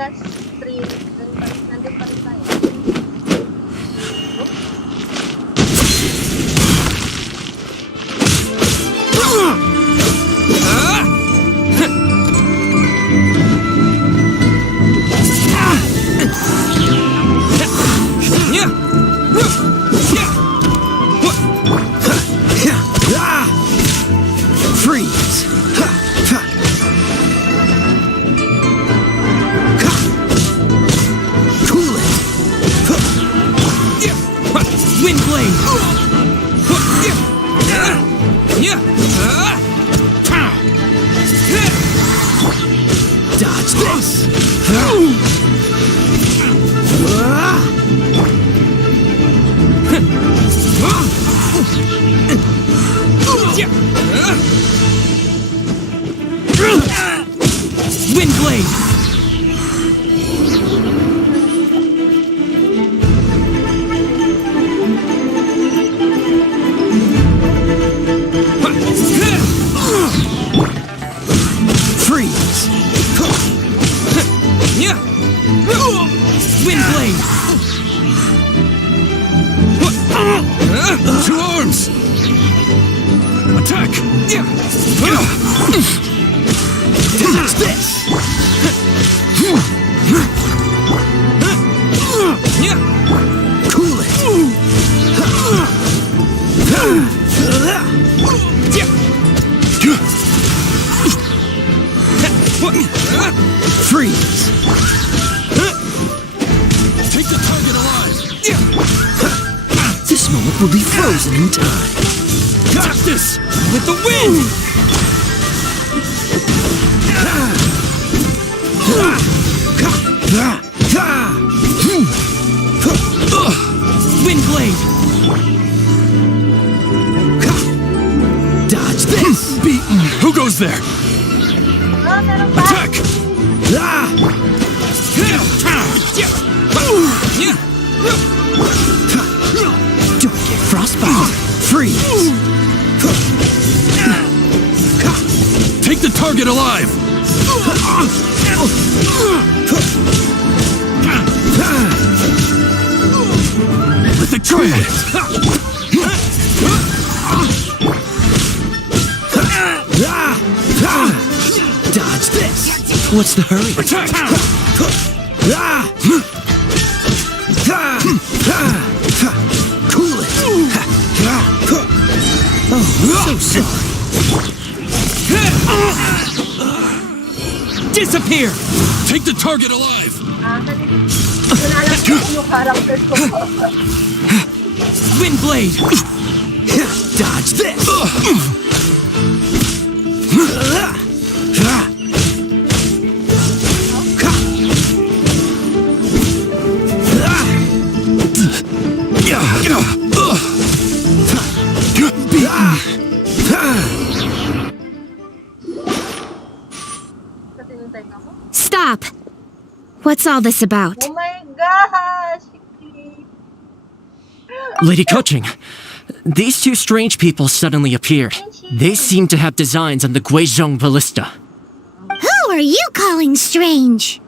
last stream, nandun pa rin tayo. Freeze! Cool it! Wind blade! Dodge this! Wind blade! Freeze! Wind blade! Two arms! Attack! Dodge this! Cool it! Freeze! Take the target alive! This moment will be frozen in time. Got this! With the wind! Wind blade! Dodge this! Beaten! Who goes there? Attack! Don't get frostbite! Freeze! Take the target alive! With the trident! Dodge this! What's the hurry? Attack! Cool it! Oh, so sorry! Disappear! Take the target alive! Wind blade! Dodge this! Stop! What's all this about? Oh my gosh! Lady Coaching, these two strange people suddenly appeared. They seem to have designs on the Guizhong ballista. Who are you calling strange?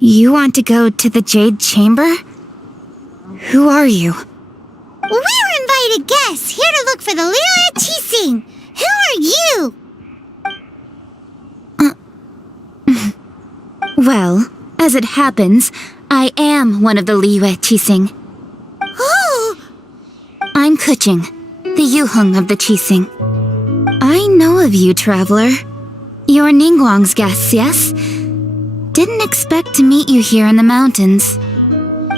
You want to go to the Jade Chamber? Who are you? We're invited guests, here to look for the Lira Qixing. Who are you? Well, as it happens, I am one of the Liyue Qixing. Oh! I'm Kuching, the Yuheng of the Qixing. I know of you, traveler. You're Ningguang's guests, yes? Didn't expect to meet you here in the mountains.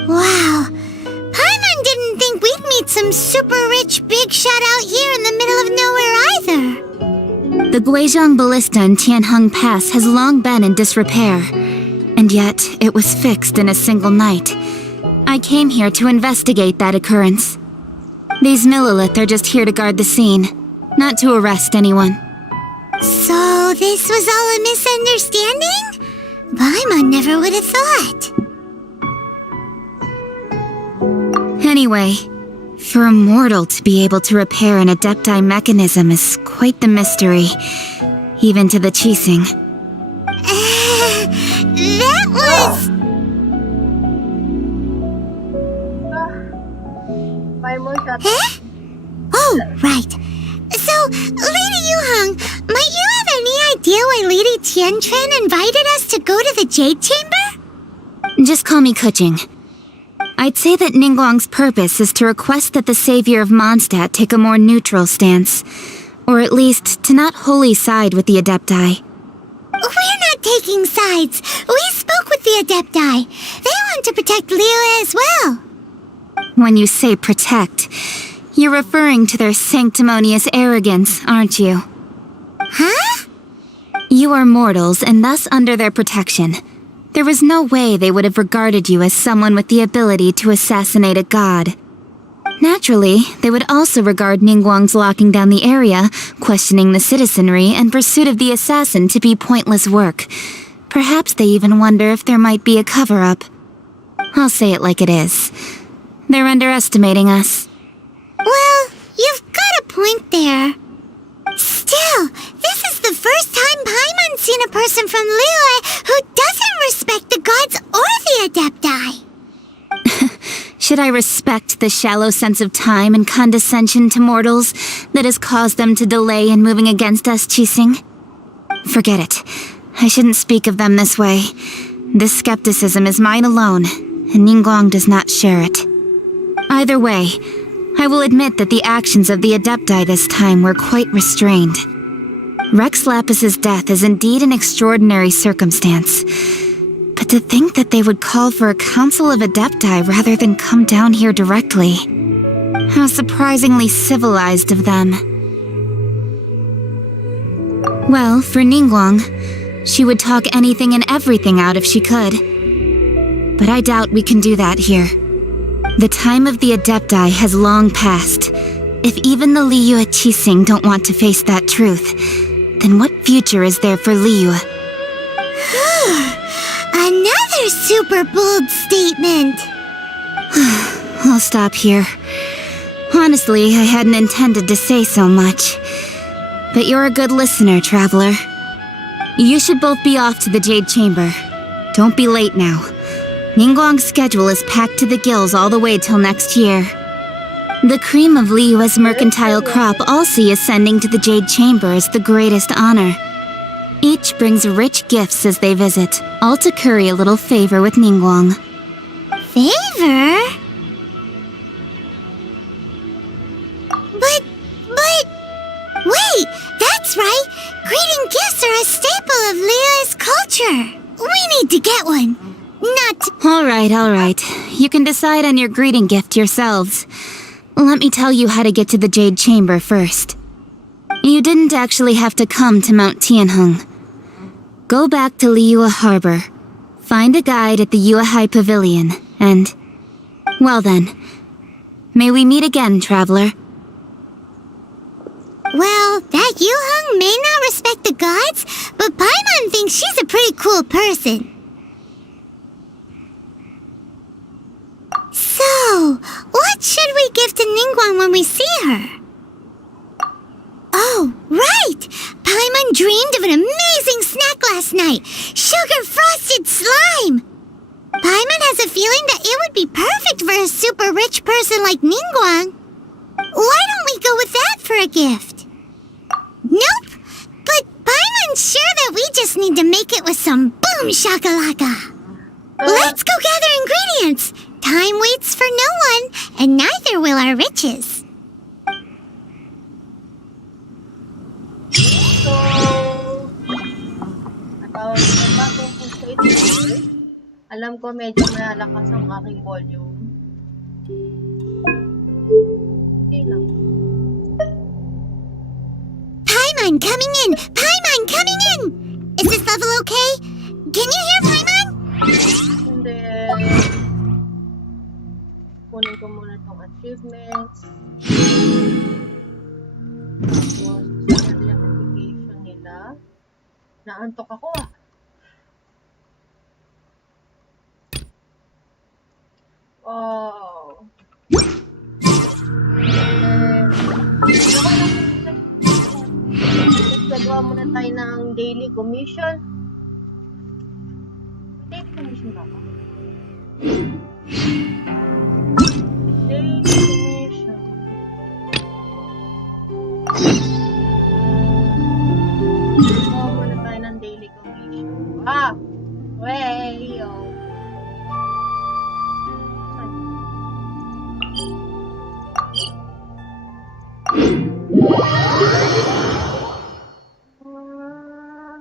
Wow. Paimon didn't think we'd meet some super rich big shot out here in the middle of nowhere either. The Guizhong Ballista in Tianheng Pass has long been in disrepair, and yet it was fixed in a single night. I came here to investigate that occurrence. These Millilith are just here to guard the scene, not to arrest anyone. So this was all a misunderstanding? Paimon never would have thought. Anyway, For a mortal to be able to repair an Adepti mechanism is quite the mystery, even to the Qixing. That was... Paimon shot. Huh? Oh, right. So, Lady Yuhang, might you have any idea why Lady Tiantren invited us to go to the Jade Chamber? Just call me Kuching. I'd say that Ningguang's purpose is to request that the savior of Mondstadt take a more neutral stance, or at least to not wholly side with the Adepti. We're not taking sides. We spoke with the Adepti. They want to protect Liyue as well. When you say protect, you're referring to their sanctimonious arrogance, aren't you? Huh? You are mortals and thus under their protection. There was no way they would have regarded you as someone with the ability to assassinate a god. Naturally, they would also regard Ningguang's locking down the area, questioning the citizenry, and pursuit of the assassin to be pointless work. Perhaps they even wonder if there might be a cover-up. I'll say it like it is. They're underestimating us. Well, you've got a point there. Still, this is the first time Paimon's seen a person from Liyue who doesn't respect the gods or the Adepti. Should I respect the shallow sense of time and condescension to mortals that has caused them to delay in moving against us, Qixing? Forget it. I shouldn't speak of them this way. This skepticism is mine alone, and Ningguang does not share it. Either way, I will admit that the actions of the Adepti this time were quite restrained. Rex Lapis's death is indeed an extraordinary circumstance. But to think that they would call for a council of Adepti rather than come down here directly. How surprisingly civilized of them. Well, for Ningguang, she would talk anything and everything out if she could. But I doubt we can do that here. The time of the Adepti has long passed. If even the Liyue Qixing don't want to face that truth, then what future is there for Liyue? Another super bold statement. I'll stop here. Honestly, I hadn't intended to say so much. But you're a good listener, Traveler. You should both be off to the Jade Chamber. Don't be late now. Ningguang's schedule is packed to the gills all the way till next year. The cream of Liyue's mercantile crop all see ascending to the Jade Chamber as the greatest honor. Each brings rich gifts as they visit, all to curry a little favor with Ningguang. Favor? But... Wait, that's right! Greeting gifts are a staple of Liyue's culture! We need to get one! All right. You can decide on your greeting gift yourselves. Let me tell you how to get to the Jade Chamber first. You didn't actually have to come to Mount Tianheng. Go back to Liyue Harbor. Find a guide at the Yuehai Pavilion, and... Well then, may we meet again, Traveler. Well, that Yuhang may not respect the gods, but Paimon thinks she's a pretty cool person. So, what should we give to Ningguang when we see her? Oh, right! Paimon dreamed of an amazing snack last night! Sugar-frosted slime! Paimon has a feeling that it would be perfect for a super rich person like Ningguang. Why don't we go with that for a gift? Nope! But Paimon's sure that we just need to make it with some boom shakalaka! Let's go gather ingredients! Time waits for no one, and neither will our riches. So, bago ko sa ito, alam ko medyo malalakas ang aking volume. Hindi lang. Paimon coming in! Paimon coming in! Is this level okay? Can you hear Paimon? And then, kunin ko muna itong achievements. Tapos, sa application nila. Naantok ako ah. Oh. muna tayo ng daily commission. Daily commission ba ako? Daily commission. Gawa muna tayo ng daily commission. Ah! Way! Oh.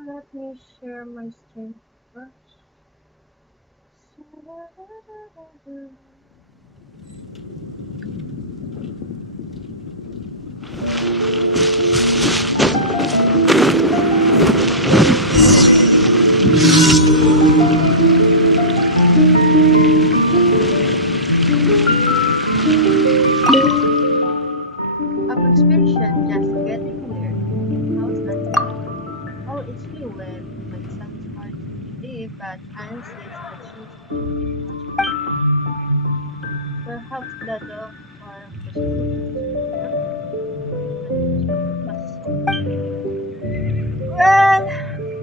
Let me share my screen first. Approximation, just getting there. How's that? Oh, it's fluid. My son's hard to believe, but Anne says that she's much better. Perhaps the dog or well,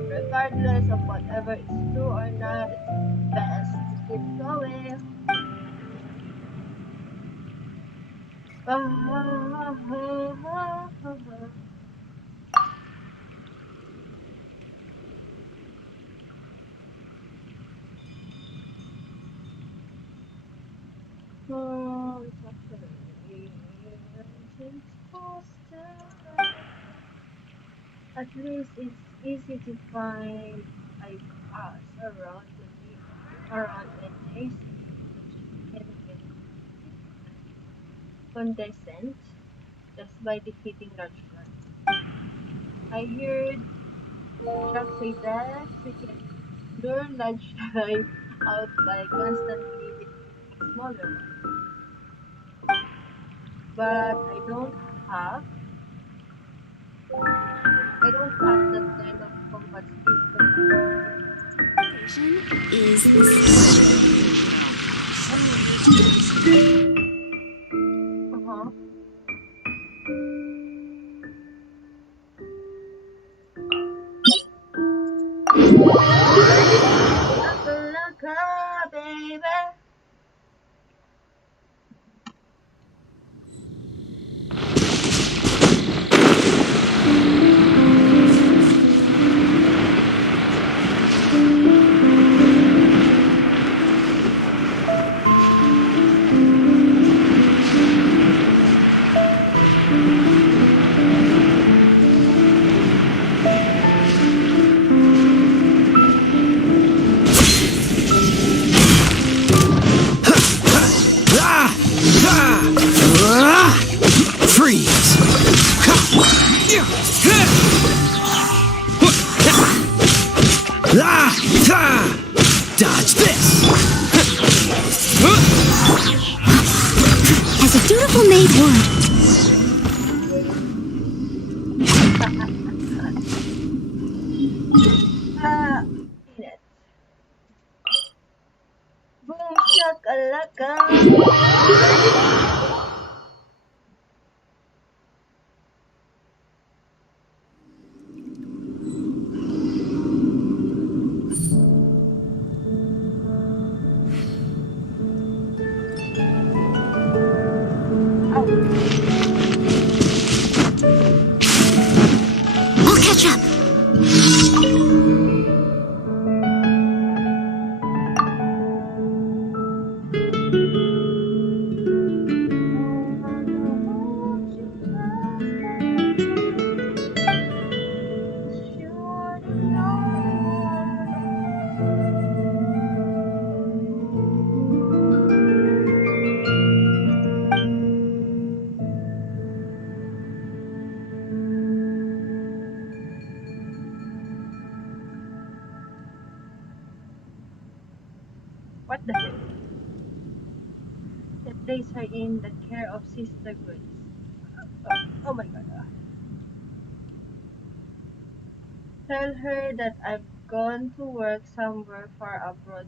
regardless of whatever is true or not, it's best to keep going. Oh, it's actually at least it's easy to find like us around an AC which can get condescent just by defeating large ones. I heard Chuck say that we can lure large life out by constantly defeating smaller ones. But I don't have that kind of combat skill. Is this Uh-huh. Laka, baby. Freeze! Dodge this! as a dutiful maid would? Peanut. Boom shakalaka. I'll catch up. What the heck? That place her in the care of Sister Grace. Oh my god. Tell her that I've gone to work somewhere far abroad.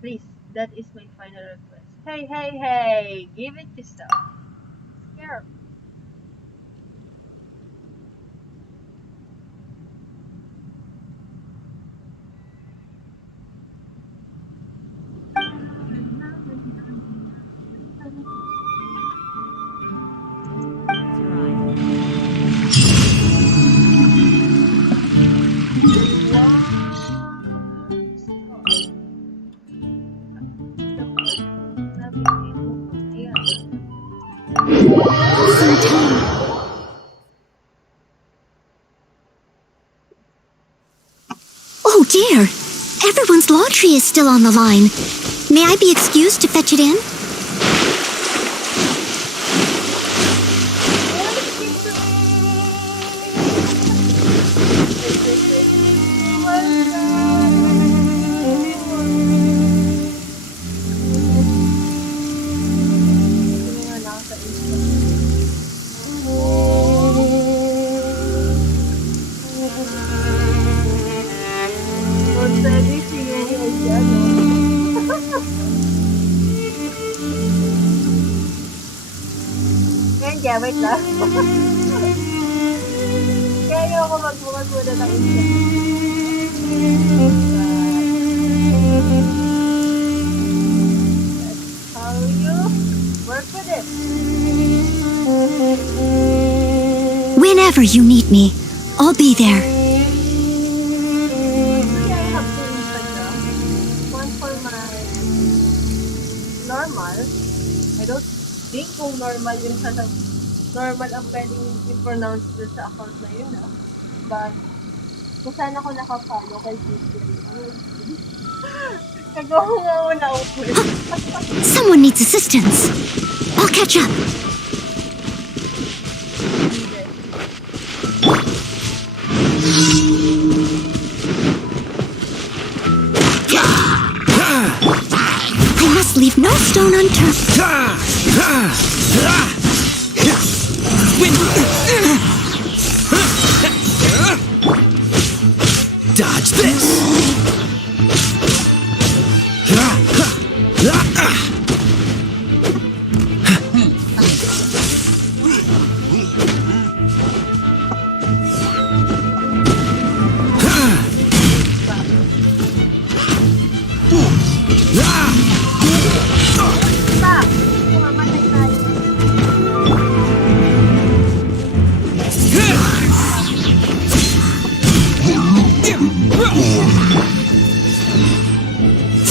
Please, that is my final request. Hey, hey, hey! Give it yourself. Scare. dear. Everyone's laundry is still on the line. May I be excused to fetch it in? Kaya, wait lang. Kaya ayoko magbukas muna ng That's how you work with it. Whenever you need me, I'll be there. Kaya I have two Instagram. One for my normal. I don't think kung normal yung normal ang pwedeng i-pronounce doon sa account na yun, ah. But, kung saan ako nakafollow kay Genshin. Nagawa nga muna ako. Someone needs assistance. I'll catch up. I must leave no stone unturned. Dodge this! Stop! Mamatay tayo.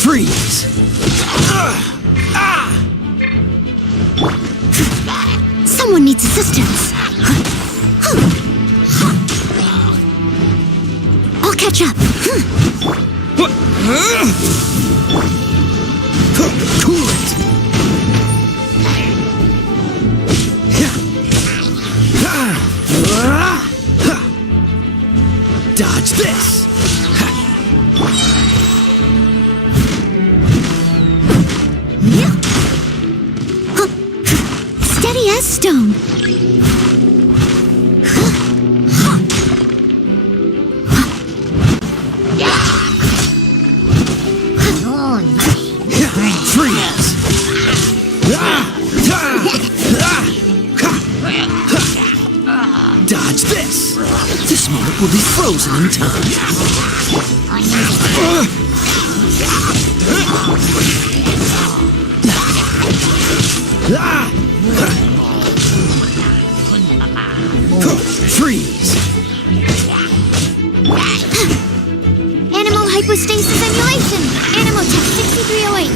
Freeze! Someone needs assistance. I'll catch up. Cool it! Dodge this! Steady as stone. Freeze! Dodge this! This moment will be frozen in time. Freeze! Animal hypostasis emulation. Animotech 6308.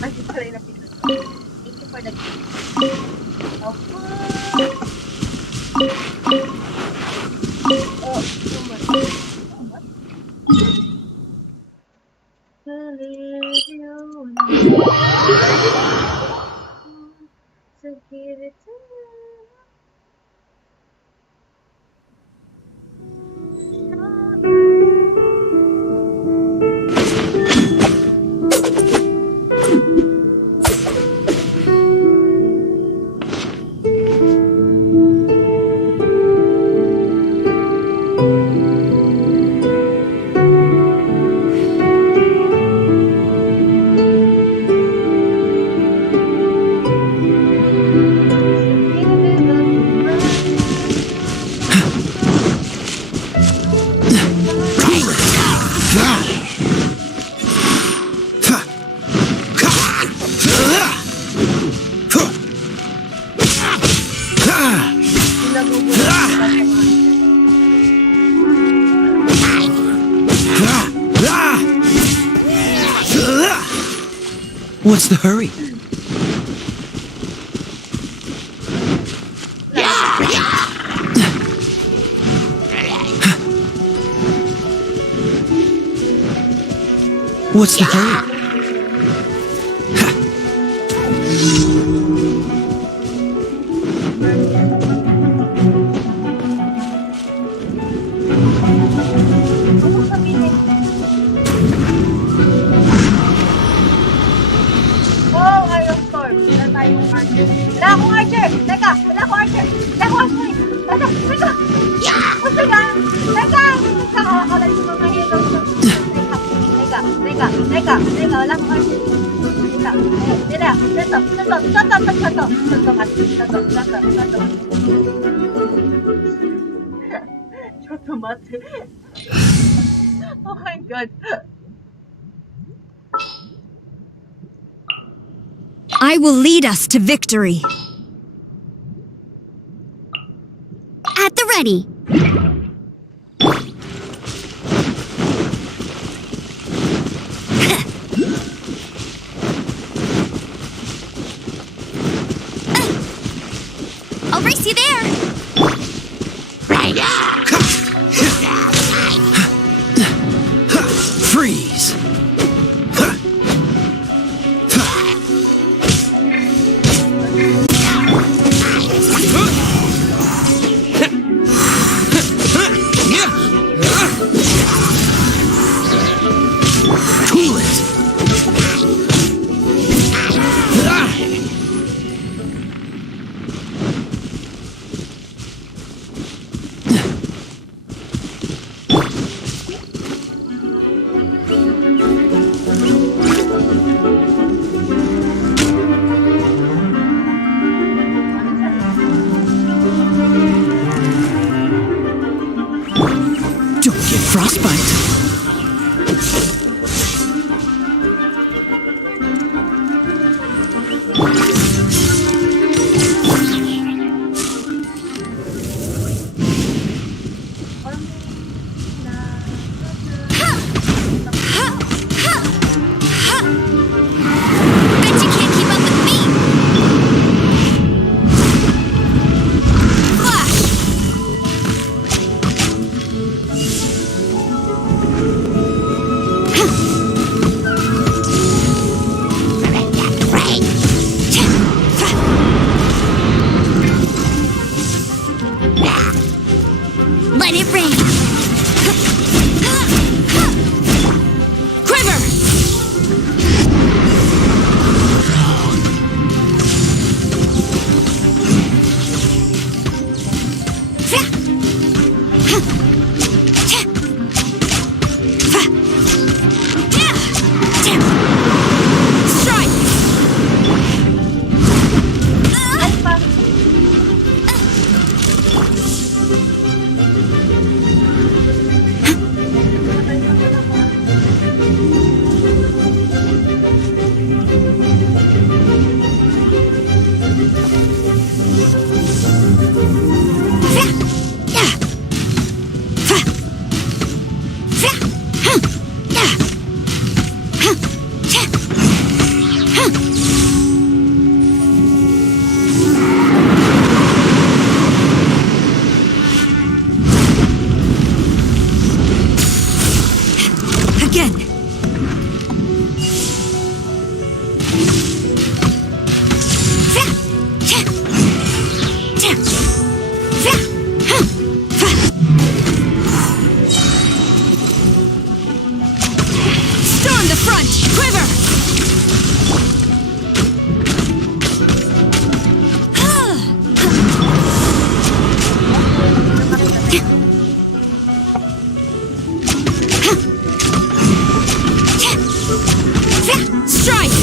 Ay, pala yung napindot. Thank you for the gift. Of course. Oh, so much. Oh, what? To leave you to give it to you. What's the hurry? What's the hurry? Ano sabihin? Oh, Iron Storm. Wala tayong archer. Wala akong archer! Teka! Wala akong archer! Wala akong archer! Teka! Teka! Oh, teka! Teka! Nakakalay sa mga heroes. Teka! Wala akong archer. Teka! Teka! Choto mate. Oh my god. I will lead us to victory. At the ready. I'll race you there. Freeze! Cool it! Don't get frostbite. Bet you can't keep up with me. Flash. Let it rain. Quiver. Strike. Ay, pa. Again. Storm the front. Quiver. Strike.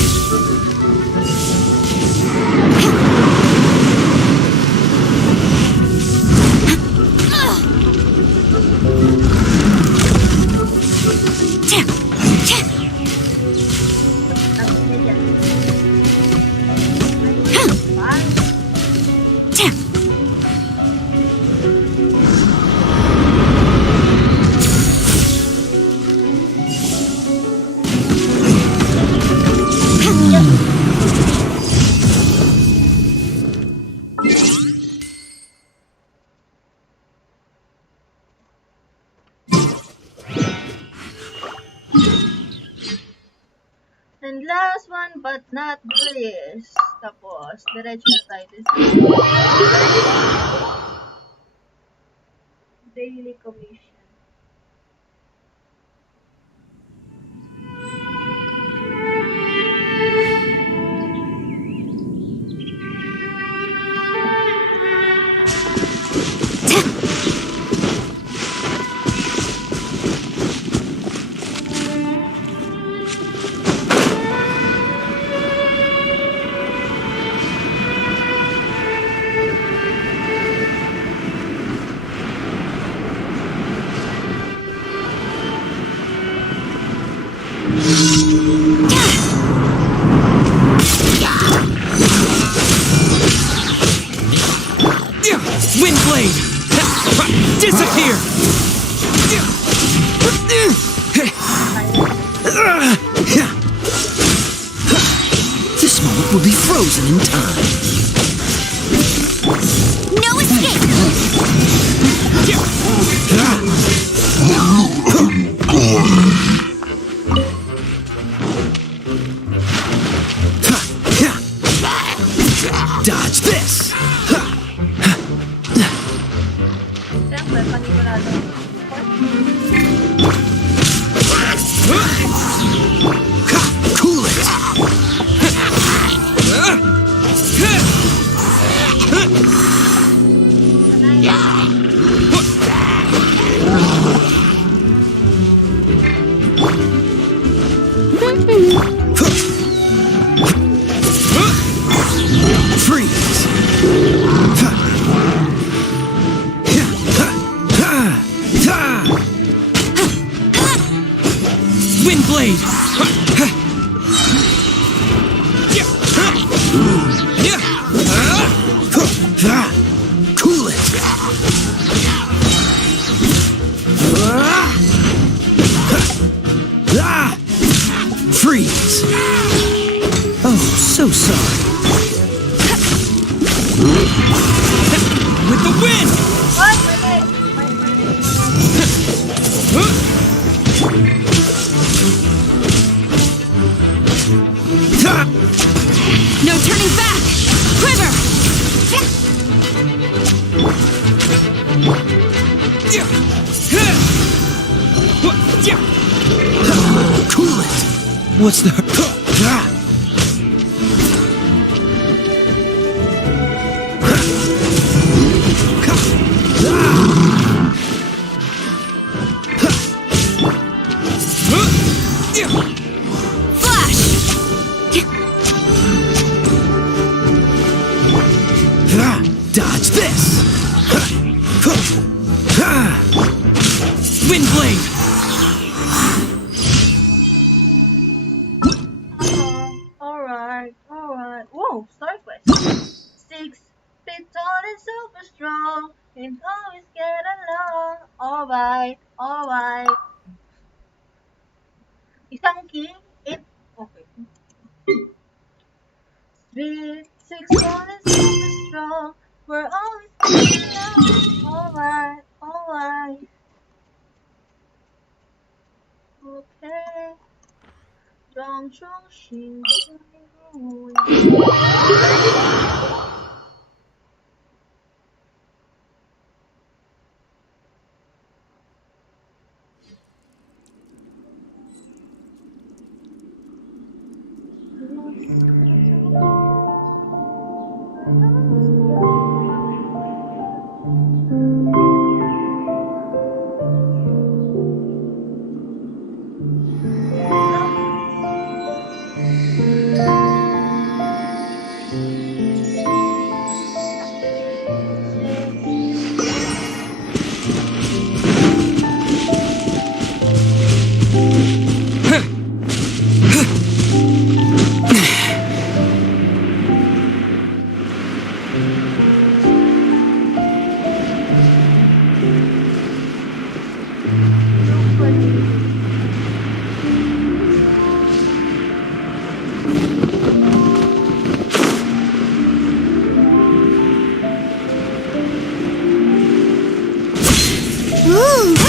And last one but not the least. Tapos, diretso na tayo dun sa daily commission. Windblade! Disappear! This moment will be frozen in time. No escape! Dodge this! Siyempre, panigurado. Cool it! Freeze! Windblade! Cool it! Freeze! Oh, so sorry. With the wind! Ay, mali! No turning back! Quiver! Cool it! What's the... Dodge this! Windblade! Alright. Whoa, Star Quest. 6 feet tall and super strong, and always get along. Alright. Isang king, okay. Sweet, 6 tall and super strong, we're always getting along. Alright. Okay. 张中心最不一。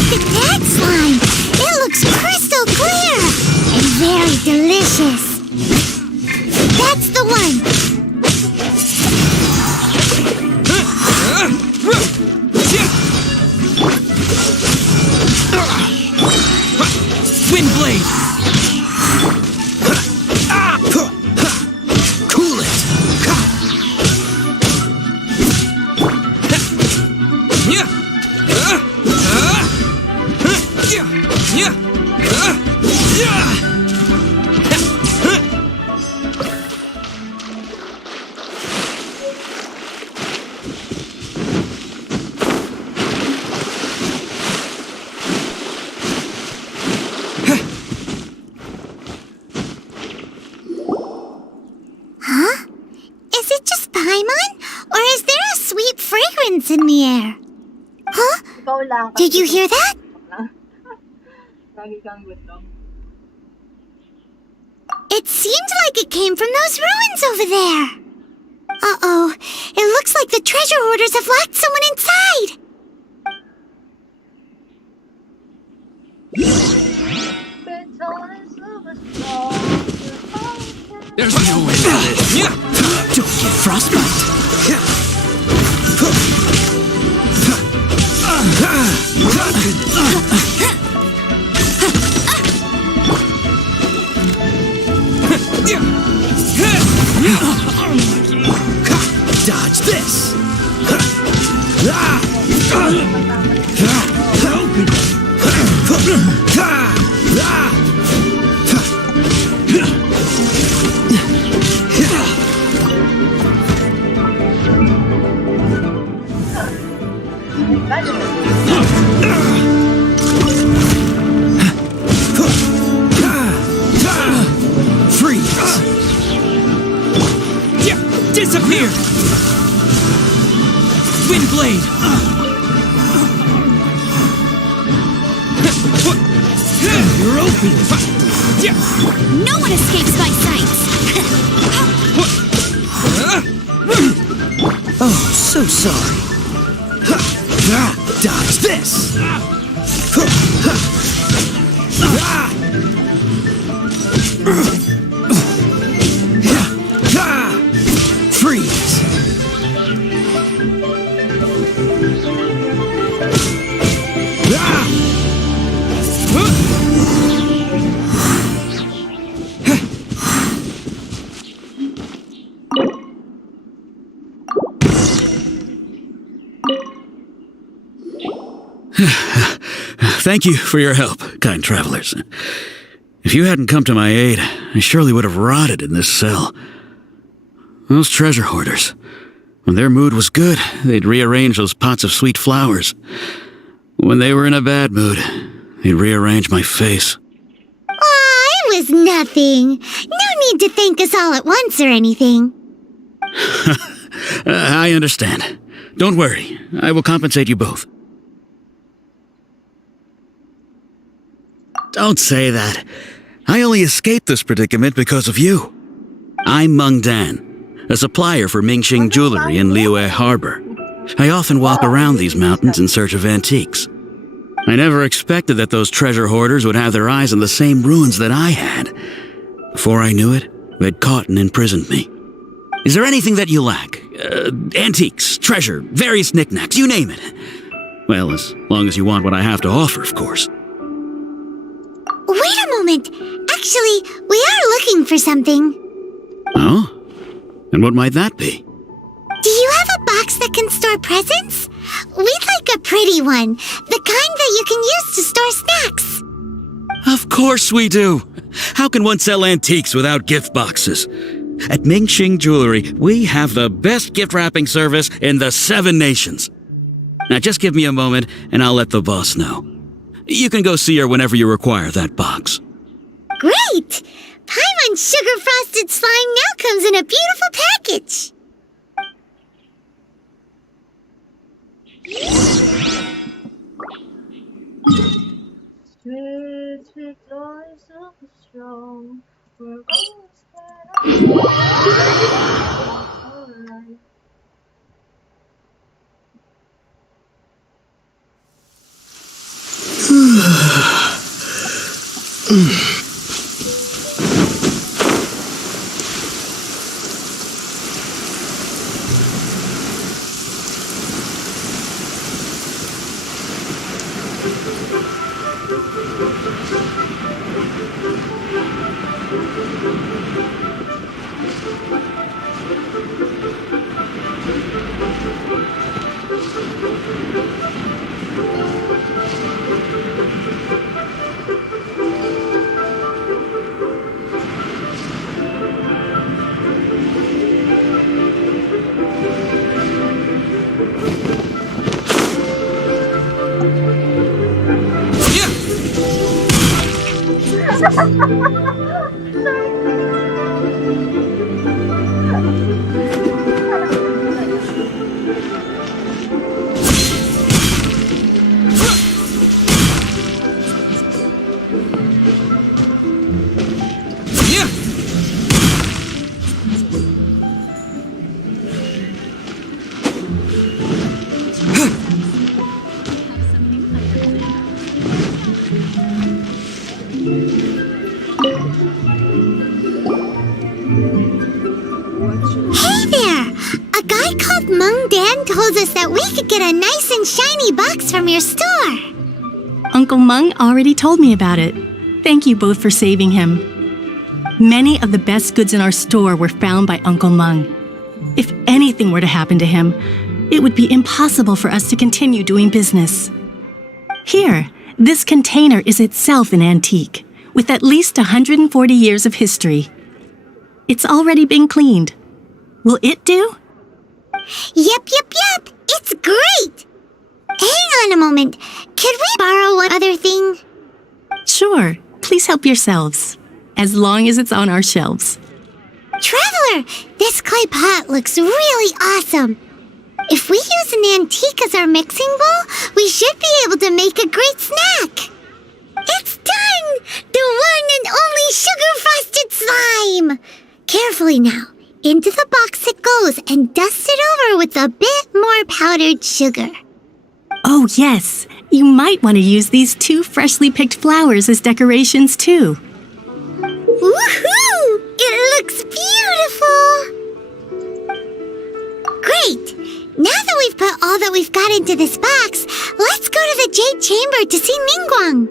Look at that slime! It looks crystal clear! And very delicious! footprints in the air. Huh? Ikaw lang. Did you hear that? Lagi kang gutom. It seemed like it came from those ruins over there. Uh-oh. It looks like the treasure hoarders have locked someone inside. There's no way to this. Don't get frostbite. Dodge this. Freeze. Disappear. Wind blade. You're open. No one escapes my sight! Oh, so sorry. Dodge this. Freeze. Thank you for your help, kind travelers. If you hadn't come to my aid, I surely would have rotted in this cell. Those treasure hoarders, when their mood was good, they'd rearrange those pots of sweet flowers. When they were in a bad mood, they'd rearrange my face. Aw, it was nothing. No need to thank us all at once or anything. I understand. Don't worry, I will compensate you both. Don't say that. I only escaped this predicament because of you. I'm Meng Dan, a supplier for Mingxing Jewelry in Liyue Harbor. I often walk around these mountains in search of antiques. I never expected that those treasure hoarders would have their eyes on the same ruins that I had. Before I knew it, they'd caught and imprisoned me. Is there anything that you lack? Antiques, treasure, various knickknacks, you name it. Well, as long as you want what I have to offer, of course. Wait a moment. Actually, we are looking for something. Oh? And what might that be? Do you have a box that can store presents? We'd like a pretty one. The kind that you can use to store snacks. Of course we do. How can one sell antiques without gift boxes? At Mingxing Jewelry, we have the best gift wrapping service in the 7 nations. Now just give me a moment and I'll let the boss know. You can go see her whenever you require that box. Great! Paimon's sugar frosted slime now comes in a beautiful package. Sweet, sweet joy, so strong. We're always alright. Old Mung Dan told us that we could get a nice and shiny box from your store. Uncle Mung already told me about it. Thank you both for saving him. Many of the best goods in our store were found by Uncle Mung. If anything were to happen to him, it would be impossible for us to continue doing business. Here, this container is itself an antique, with at least 140 years of history. It's already been cleaned. Will it do? Yep. It's great! Hang on a moment. Could we borrow one other thing? Sure, please help yourselves, as long as it's on our shelves. Traveler, this clay pot looks really awesome. If we use an antique as our mixing bowl, we should be able to make a great snack. It's done! The one and only sugar-frosted slime! Carefully now. Into the box it goes and dust it over with a bit more powdered sugar. Oh yes, you might want to use these 2 freshly picked flowers as decorations too. Woohoo! It looks beautiful! Great! Now that we've put all that we've got into this box, let's go to the Jade Chamber to see Ningguang.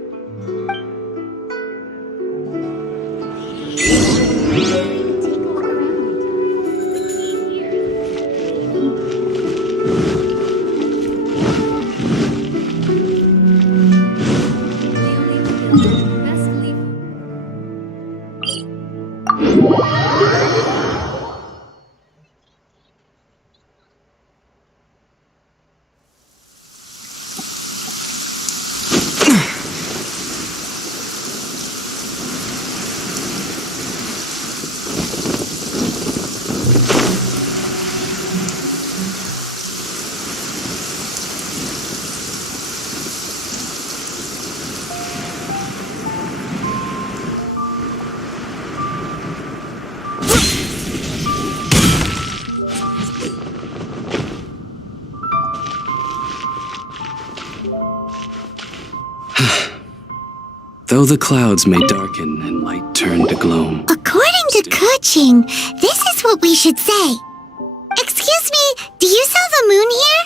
Though the clouds may darken and light turn to gloam. According to Kuching, this is what we should say. Excuse me, do you sell the moon here?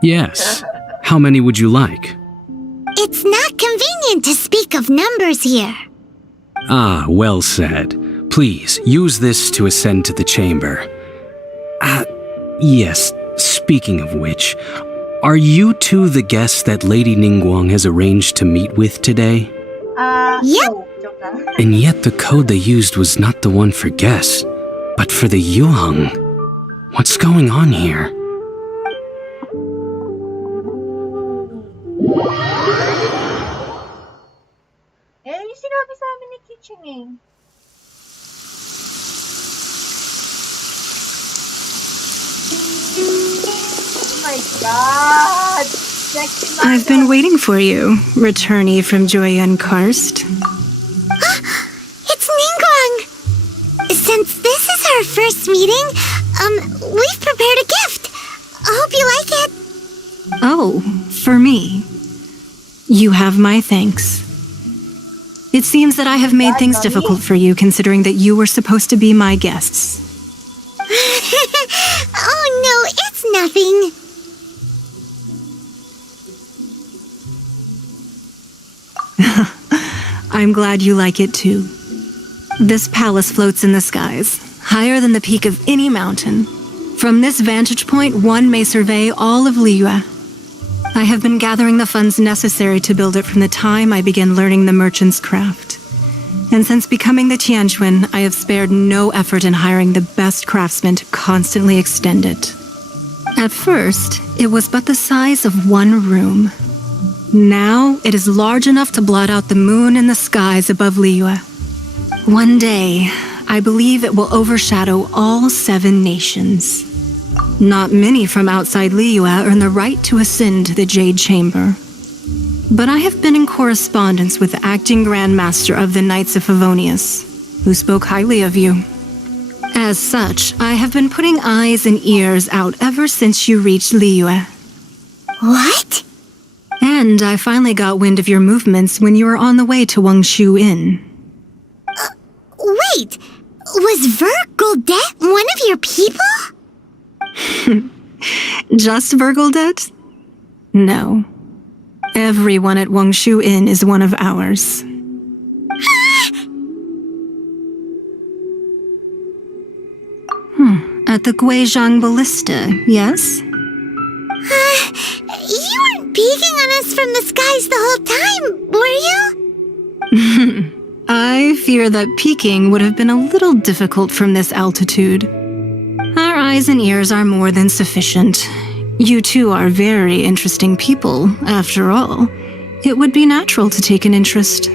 Yes. How many would you like? It's not convenient to speak of numbers here. Ah, well said. Please, use this to ascend to the chamber. Yes, speaking of which, are you two the guests that Lady Ningguang has arranged to meet with today? Yep. No, joke lang. And yet the code they used was not the one for guests, but for the Yuheng. What's going on here? Yung sinabi sa amin ni Kitchen eh. Oh my god! Sexy man. I've been waiting for you, returnee from Joyun Karst. It's Ningguang! Since this is our first meeting, we've prepared a gift. I hope you like it. Oh, for me. You have my thanks. It seems that I have made things difficult for you, considering that you were supposed to be my guests. Oh no, it's nothing. I'm glad you like it too. This palace floats in the skies, higher than the peak of any mountain. From this vantage point, one may survey all of Liyue. I have been gathering the funds necessary to build it from the time I began learning the merchant's craft. And since becoming the Tianquan, I have spared no effort in hiring the best craftsmen to constantly extend it. At first, it was but the size of one room. Now, it is large enough to blot out the moon and the skies above Liyue. One day, I believe it will overshadow all 7 nations. Not many from outside Liyue earn the right to ascend to the Jade Chamber. But I have been in correspondence with the acting Grand Master of the Knights of Favonius, who spoke highly of you. As such, I have been putting eyes and ears out ever since you reached Liyue. What? And I finally got wind of your movements when you were on the way to Wangshu Inn. Wait, Was Vergoldet one of your people? Just Vergoldet? No. Everyone at Wangshu Inn is one of ours. At the Guizhang Ballista, yes? You weren't peeking on us from the skies the whole time, were you? I fear that peeking would have been a little difficult from this altitude. Our eyes and ears are more than sufficient. You two are very interesting people, after all. It would be natural to take an interest.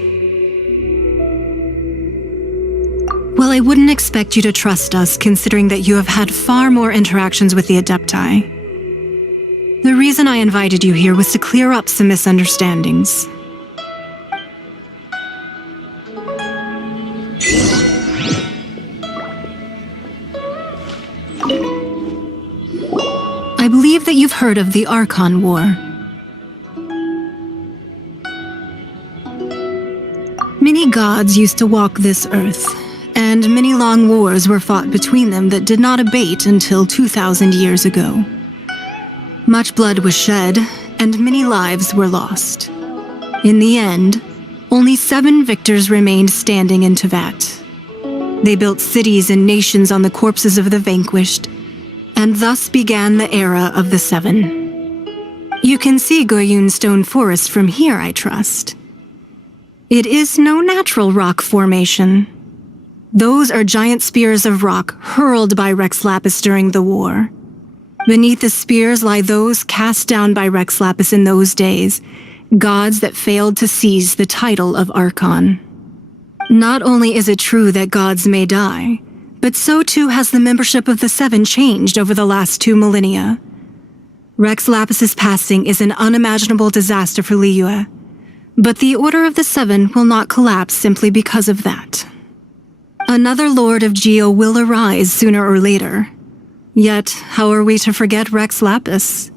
Well, I wouldn't expect you to trust us, considering that you have had far more interactions with the Adepti. The reason I invited you here was to clear up some misunderstandings. I believe that you've heard of the Archon War. Many gods used to walk this earth, and many long wars were fought between them that did not abate until 2,000 years ago. Much blood was shed, and many lives were lost. In the end, only 7 victors remained standing in Tevat. They built cities and nations on the corpses of the vanquished, and thus began the era of the 7. You can see Goyun Stone Forest from here, I trust. It is no natural rock formation. Those are giant spears of rock hurled by Rex Lapis during the war. Beneath the spears lie those cast down by Rex Lapis in those days, gods that failed to seize the title of Archon. Not only is it true that gods may die, but so too has the membership of the 7 changed over the last 2 millennia. Rex Lapis's passing is an unimaginable disaster for Liyue, but the Order of the 7 will not collapse simply because of that. Another Lord of Geo will arise sooner or later. Yet, how are we to forget Rex Lapis?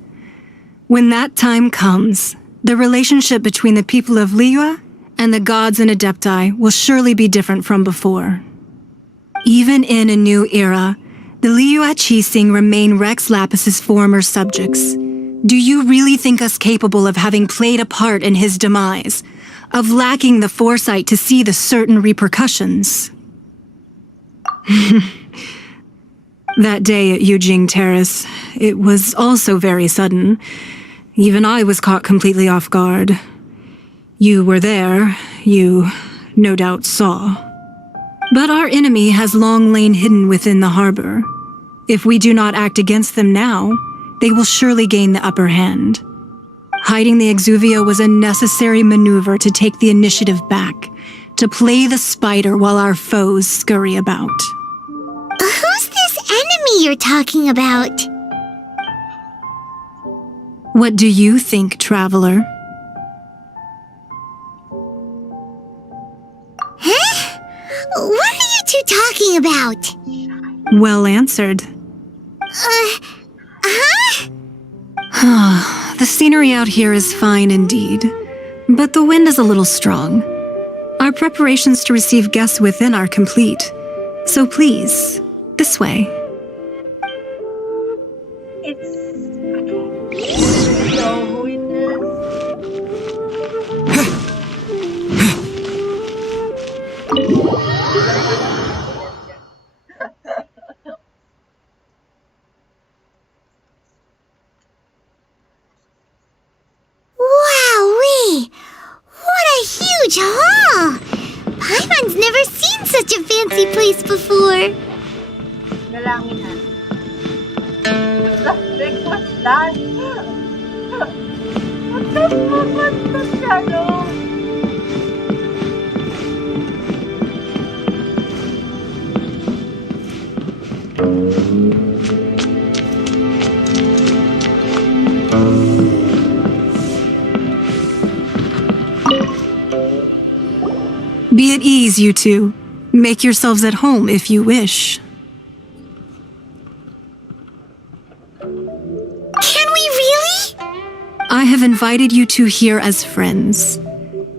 When that time comes, the relationship between the people of Liyue and the gods and Adepti will surely be different from before. Even in a new era, the Liyue Qixing remain Rex Lapis's former subjects. Do you really think us capable of having played a part in his demise, of lacking the foresight to see the certain repercussions? That day at Yujing Terrace, it was also very sudden. Even I was caught completely off guard. You were there, you no doubt saw. But our enemy has long lain hidden within the harbor. If we do not act against them now, they will surely gain the upper hand. Hiding the Exuvia was a necessary maneuver to take the initiative back, to play the spider while our foes scurry about. Who's this enemy you're talking about? What do you think, traveler? Huh? What are you two talking about? Well answered. The scenery out here is fine indeed, but the wind is a little strong. Our preparations to receive guests within are complete, so please, this way. It's so Wowee! What a huge hall! Paimon's never seen such a fancy place before. Galangin natin. Like, what's that? What's that? Be at ease, you two. Make yourselves at home if you wish. Can we really? I have invited you two here as friends.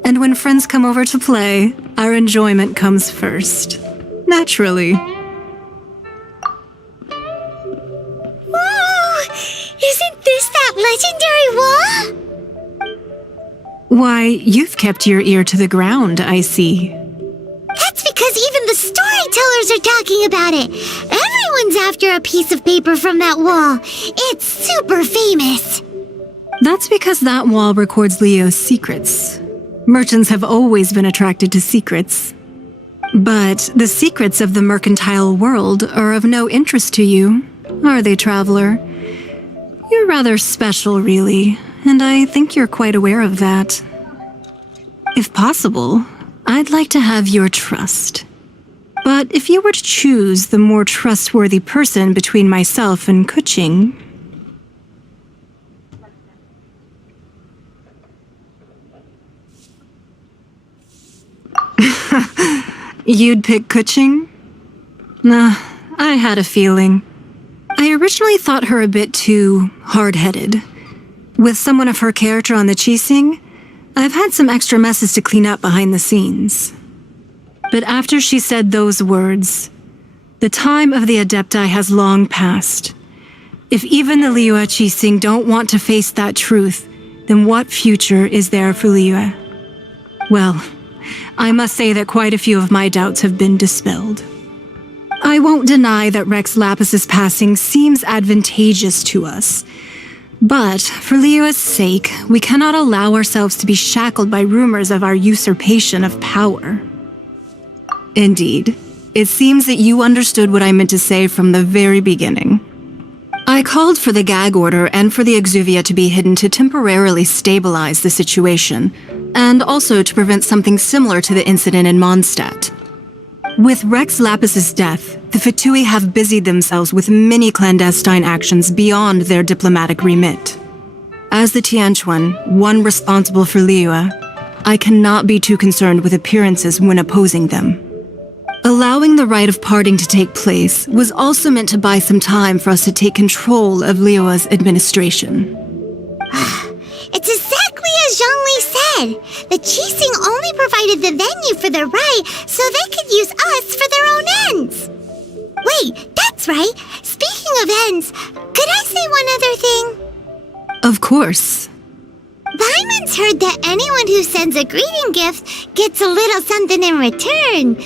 And when friends come over to play, our enjoyment comes first. Naturally. Why, you've kept your ear to the ground, I see. That's because even the storytellers are talking about it. Everyone's after a piece of paper from that wall. It's super famous. That's because that wall records Leo's secrets. Merchants have always been attracted to secrets. But the secrets of the mercantile world are of no interest to you, are they, traveler? You're rather special, really, and I think you're quite aware of that. If possible, I'd like to have your trust. But if you were to choose the more trustworthy person between myself and Kuching, you'd pick Kuching? Nah, I had a feeling. I originally thought her a bit too hard-headed. With someone of her character on the Qixing, I've had some extra messes to clean up behind the scenes. But after she said those words, the time of the Adepti has long passed. If even the Liyue Qixing don't want to face that truth, then what future is there for Liyue? Well, I must say that quite a few of my doubts have been dispelled. I won't deny that Rex Lapis's passing seems advantageous to us. But for Liyue's sake, we cannot allow ourselves to be shackled by rumors of our usurpation of power. Indeed, it seems that you understood what I meant to say from the very beginning. I called for the gag order and for the Exuvia to be hidden to temporarily stabilize the situation, and also to prevent something similar to the incident in Mondstadt. With Rex Lapis's death, the Fatui have busied themselves with many clandestine actions beyond their diplomatic remit. As the Tianquan, one responsible for Liyue, I cannot be too concerned with appearances when opposing them. Allowing the rite of parting to take place was also meant to buy some time for us to take control of Liyue's administration. It's exactly as Zhongli said. The Qixing only provided the venue for the rite so they could use us for their own ends. Wait, that's right. Speaking of ends, could I say one other thing? Of course. Paimon's heard that anyone who sends a greeting gift gets a little something in return.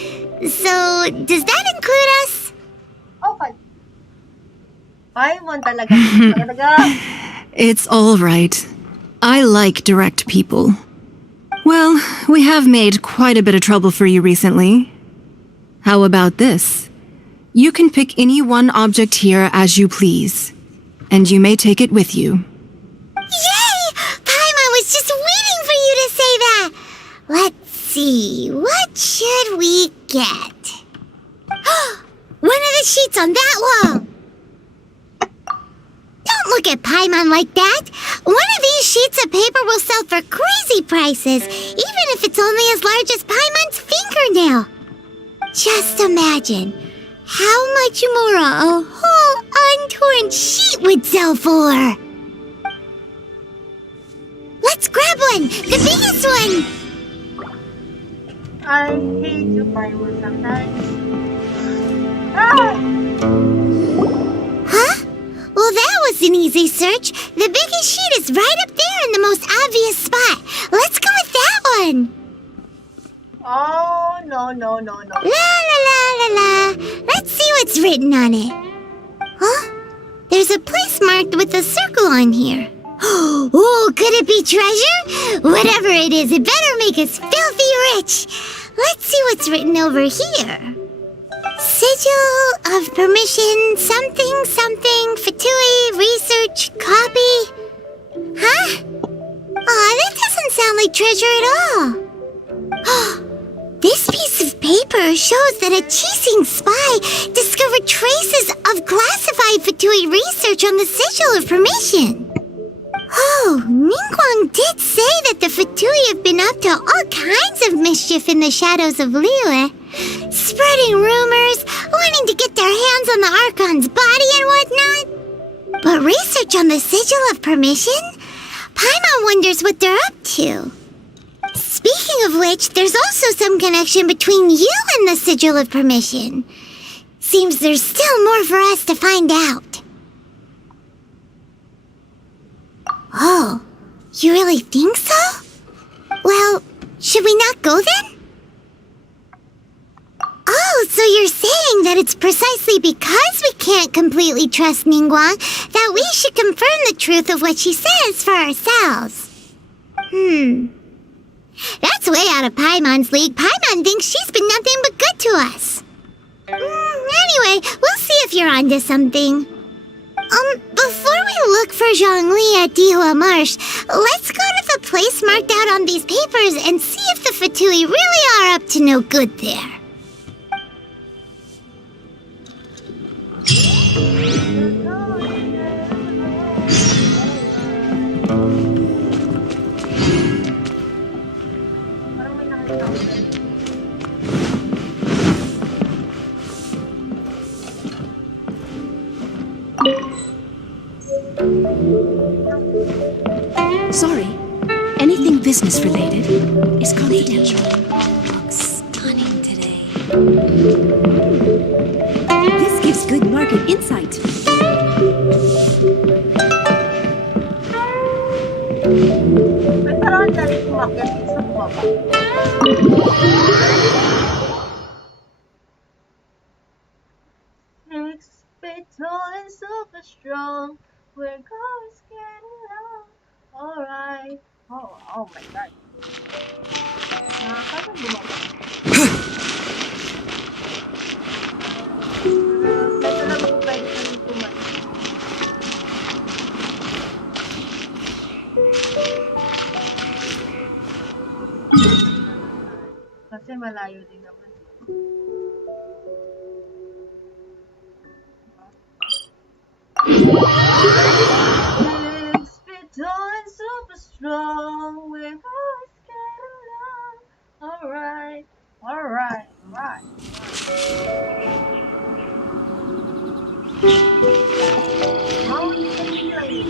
So, does that include us? Okay. Paimon talaga. Talaga. It's all right. I like direct people. Well, we have made quite a bit of trouble for you recently. How about this? You can pick any one object here as you please, and you may take it with you. Yay! Paimon was just waiting for you to say that. Let's see, what should we get? One of the sheets on that wall. Don't look at Paimon like that. One of these sheets of paper will sell for crazy prices, even if it's only as large as Paimon's fingernail. Just imagine how much more a whole untorn sheet would sell for. Let's grab one, the biggest one. I hate you, Paimon, sometimes. Ah! Huh? Well, that was an easy search. The biggest sheet is right up there in the most obvious spot. Let's go with that one. Oh, no. La la la la la. Let's see what's written on it. Huh? There's a place marked with a circle on here. Oh, could it be treasure? Whatever it is, it better make us filthy rich. Let's see what's written over here. Sigil of permission, something, Fatui, research, copy. Huh? Aw, that doesn't sound like treasure at all. This piece of paper shows that a Qixing spy discovered traces of classified Fatui research on the Sigil of permission. Oh, Ningguang did say that the Fatui have been up to all kinds of mischief in the shadows of Liyue. Spreading rumors, wanting to get their hands on the Archon's body and whatnot. But research on the Sigil of Permission? Paimon wonders what they're up to. Speaking of which, there's also some connection between you and the Sigil of Permission. Seems there's still more for us to find out. Oh, you really think so? Well, should we not go then? Oh, so you're saying that it's precisely because we can't completely trust Ningguang that we should confirm the truth of what she says for ourselves. That's way out of Paimon's league. Paimon thinks she's been nothing but good to us. Anyway, we'll see if you're onto something. Before we look for Zhongli at Dihua Marsh, let's go to the place marked out on these papers and see if the Fatui really are up to no good there. Parang may nakita ko din. Sorry. Anything business related is confidential. Looks stunning today. This gives good market insight. May parang dali kumakit sa baba. Snakes be tall and super strong. We're going getting along. Alright. Oh my god. Nakakasang bumaba. Ito lang ako pwede kami kumain. Kasi malayo din naman. Legs fit tall and super strong. We're always get along. Alright. Right. How you can play?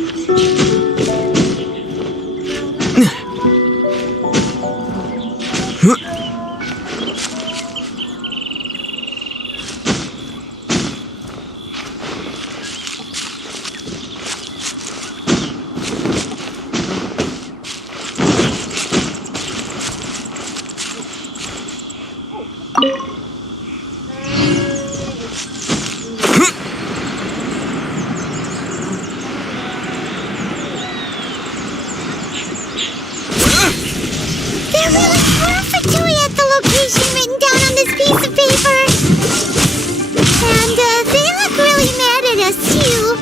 There really were Fatui at the location written down on this piece of paper. And they look really mad at us too.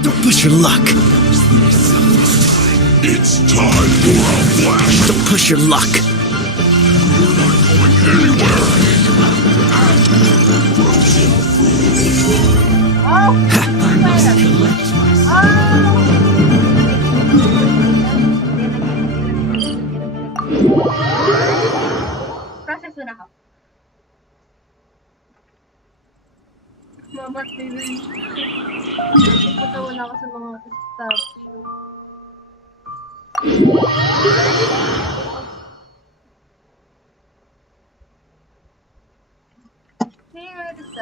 Don't push your luck. It's time for a flash. Don't push your luck. You're not going anywhere. Process mo na ako. Mamat din. Patawa na ako sa mga staff. Here it is.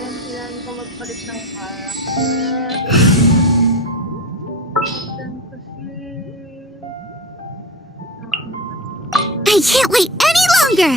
Kailangan ko magpalit ng character. Then kasi... I can't wait any longer!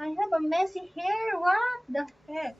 I have a messy hair. What the heck?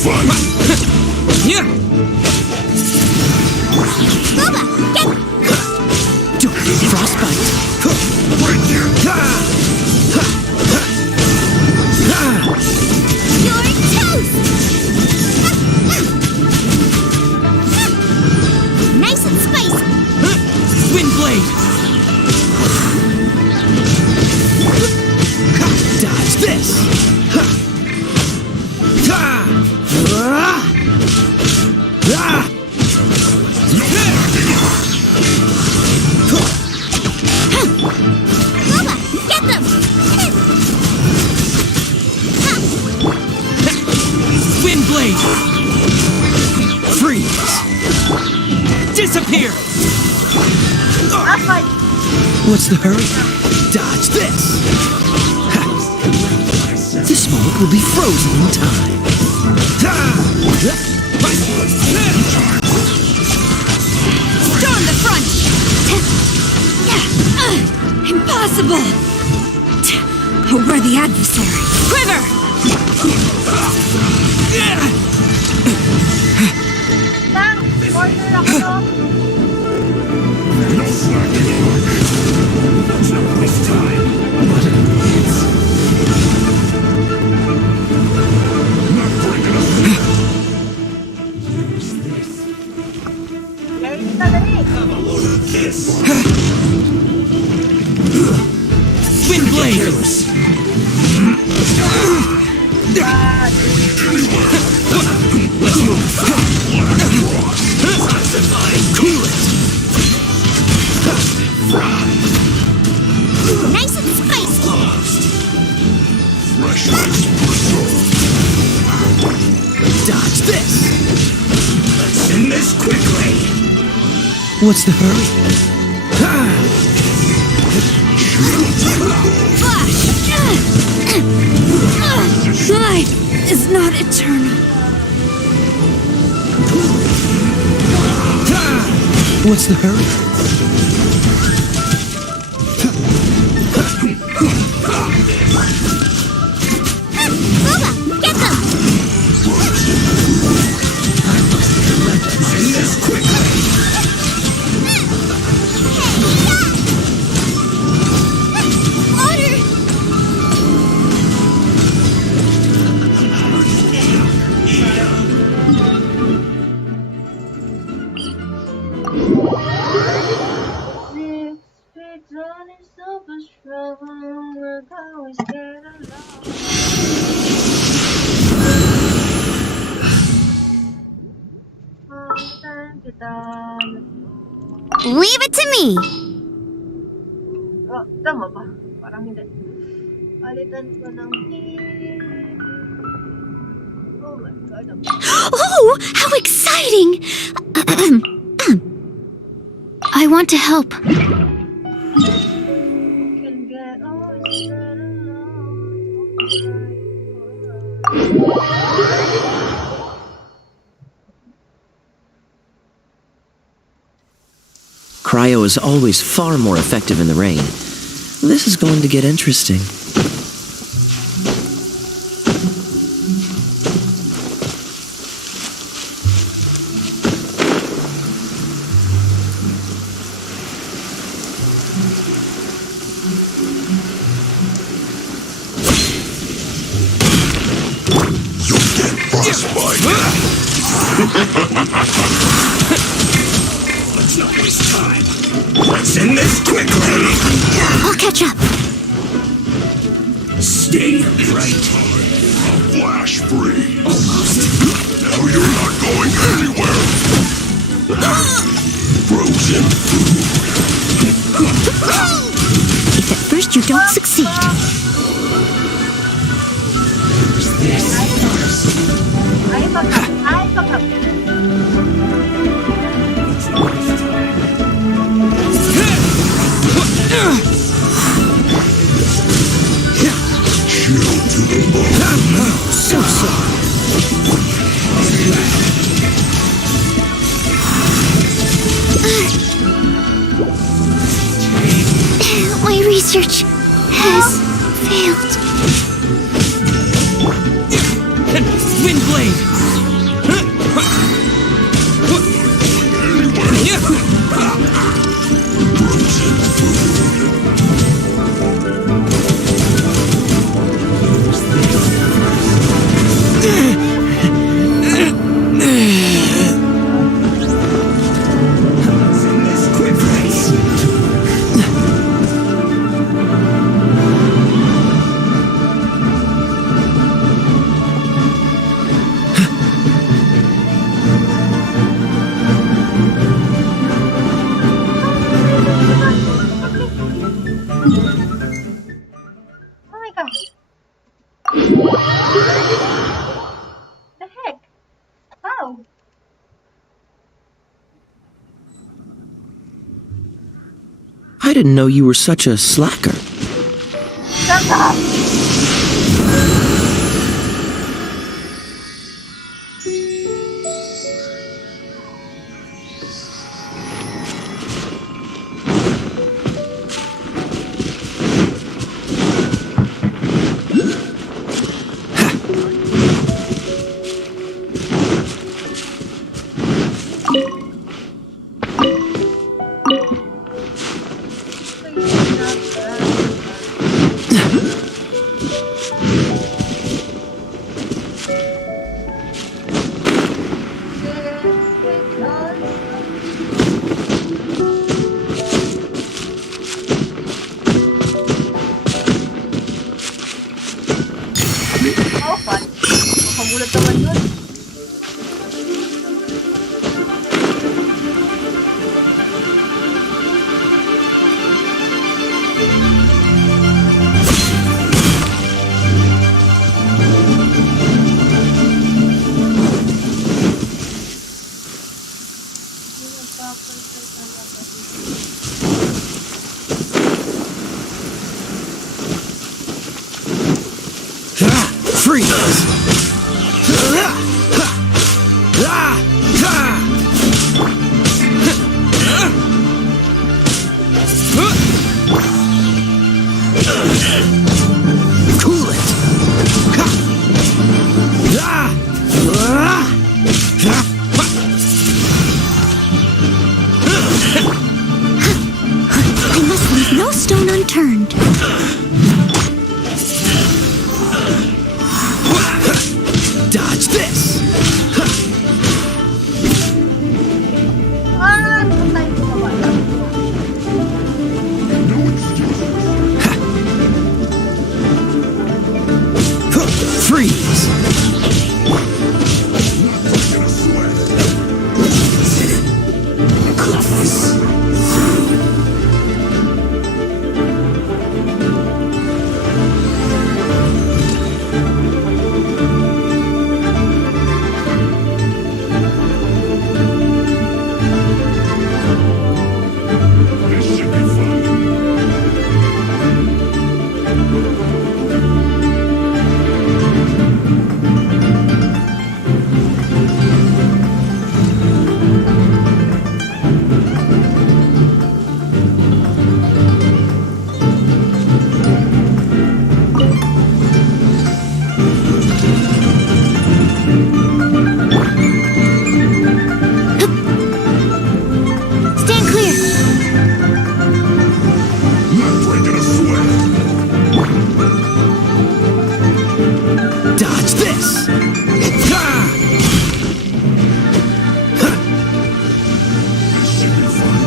fight! Yeah. Booba, get... Frostbite. Right here! You're toast! Nice and spicy! Windblade. Dodge this. Booba, get them! Windblade. Freeze. Disappear. What's the hurry? Dodge this. The smoke will be frozen in time. Storm the front! Impossible! A worthy adversary. Quiver! Tang, order ako. No slacking on me! Let's not waste time! Not breaking us! Dali, dali. Have a load of this! Windblade. Cool it. Nice and spicy! Fresh espresso! Dodge this. Let's end this quickly! What's the hurry? Flash! Life is not eternal. What's the hurry? Booba, get them! End this quickly! Order! It's only so much trouble. We're always get along. Leave it to me! Oh, tama ba? Parang hindi. Palitan ko ng Oh my god. Oh, how exciting! I want to help. Can get always get along. Cryo is always far more effective in the rain. This is going to get interesting. You'll get frostbite! Let's not waste time! Let's end this quickly! I'll catch up. Stay right. Flash free! Almost. Now you're not going anywhere! Frozen food! If at first you don't succeed. Ay, bakap! Ay, bakap! Chill to the bone! So sorry. My research has failed. Windblade. I didn't know you were such a slacker. Shut up! Makamulat naman yun. Freeze! Cool it! I must leave no stone unturned. Dodge this! Ah, patay ko pa ba? Freeze! This should be fun. Stand clear. Not breaking a sweat. Dodge this! This should be fun.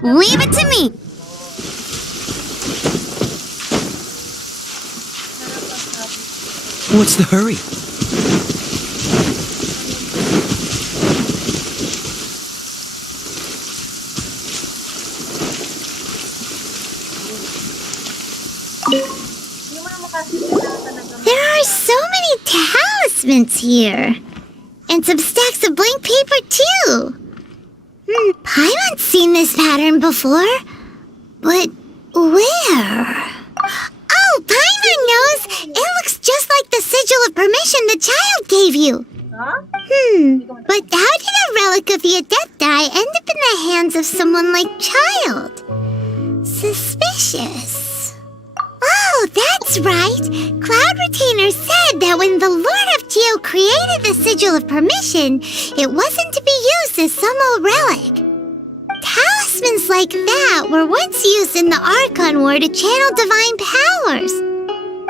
Leave it to me. What's the hurry? There are so many talismans here. And some stacks of blank paper, too. Paimon's seen this pattern before. But where? Oh, Paimon knows! It looks just like the sigil of permission the child gave you. Huh? But how did a relic of the Adepti end up in the hands of someone like Child? Suspicious. Oh, that's right. Cloud Retainer said that when the Lord of Geo created the Sigil of Permission, it wasn't to be used as some old relic. Talismans like that were once used in the Archon War to channel divine powers.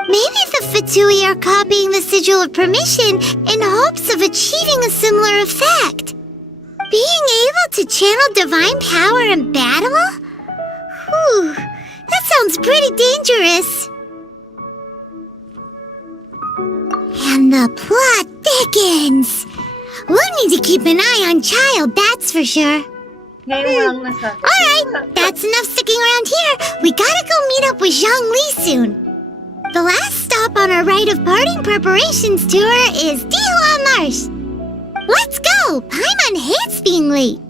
Maybe the Fatui are copying the Sigil of Permission in hopes of achieving a similar effect. Being able to channel divine power in battle? Whew, that sounds pretty dangerous. And the plot thickens. We'll need to keep an eye on Child, that's for sure. Ngayon mo lang nasabi. Alright, that's enough sticking around here. We gotta go meet up with Zhongli soon. The last stop on our rite of parting preparations tour is Dihua Marsh. Let's go! Paimon hates being late.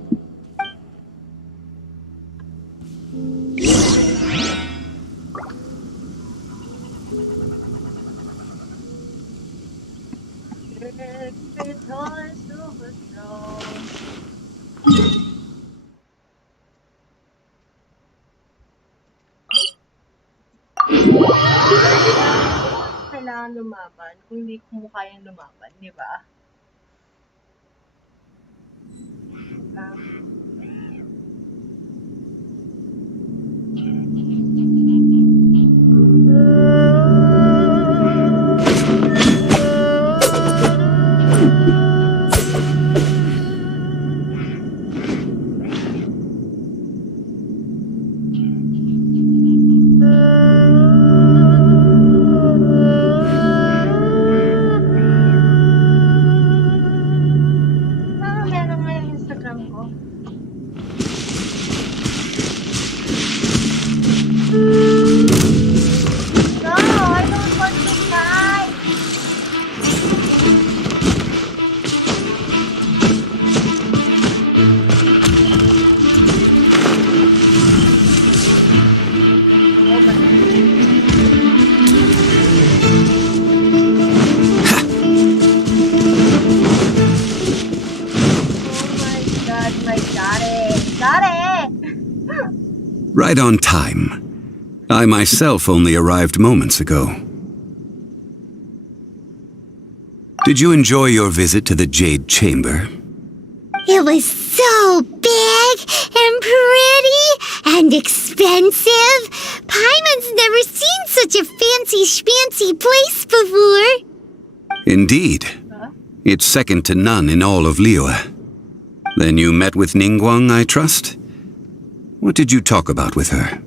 Kailangan lumaban kung hindi ko kayang lumaban, di ba? Meron nga yung Instagram ko. No, I don't want to fight. Oh my god, my daddy. Daddy! Right on time. I myself only arrived moments ago. Did you enjoy your visit to the Jade Chamber? It was so big and pretty and expensive. Paimon's never seen such a fancy schmancy place before. Indeed. It's second to none in all of Liyue. Then you met with Ningguang, I trust? What did you talk about with her?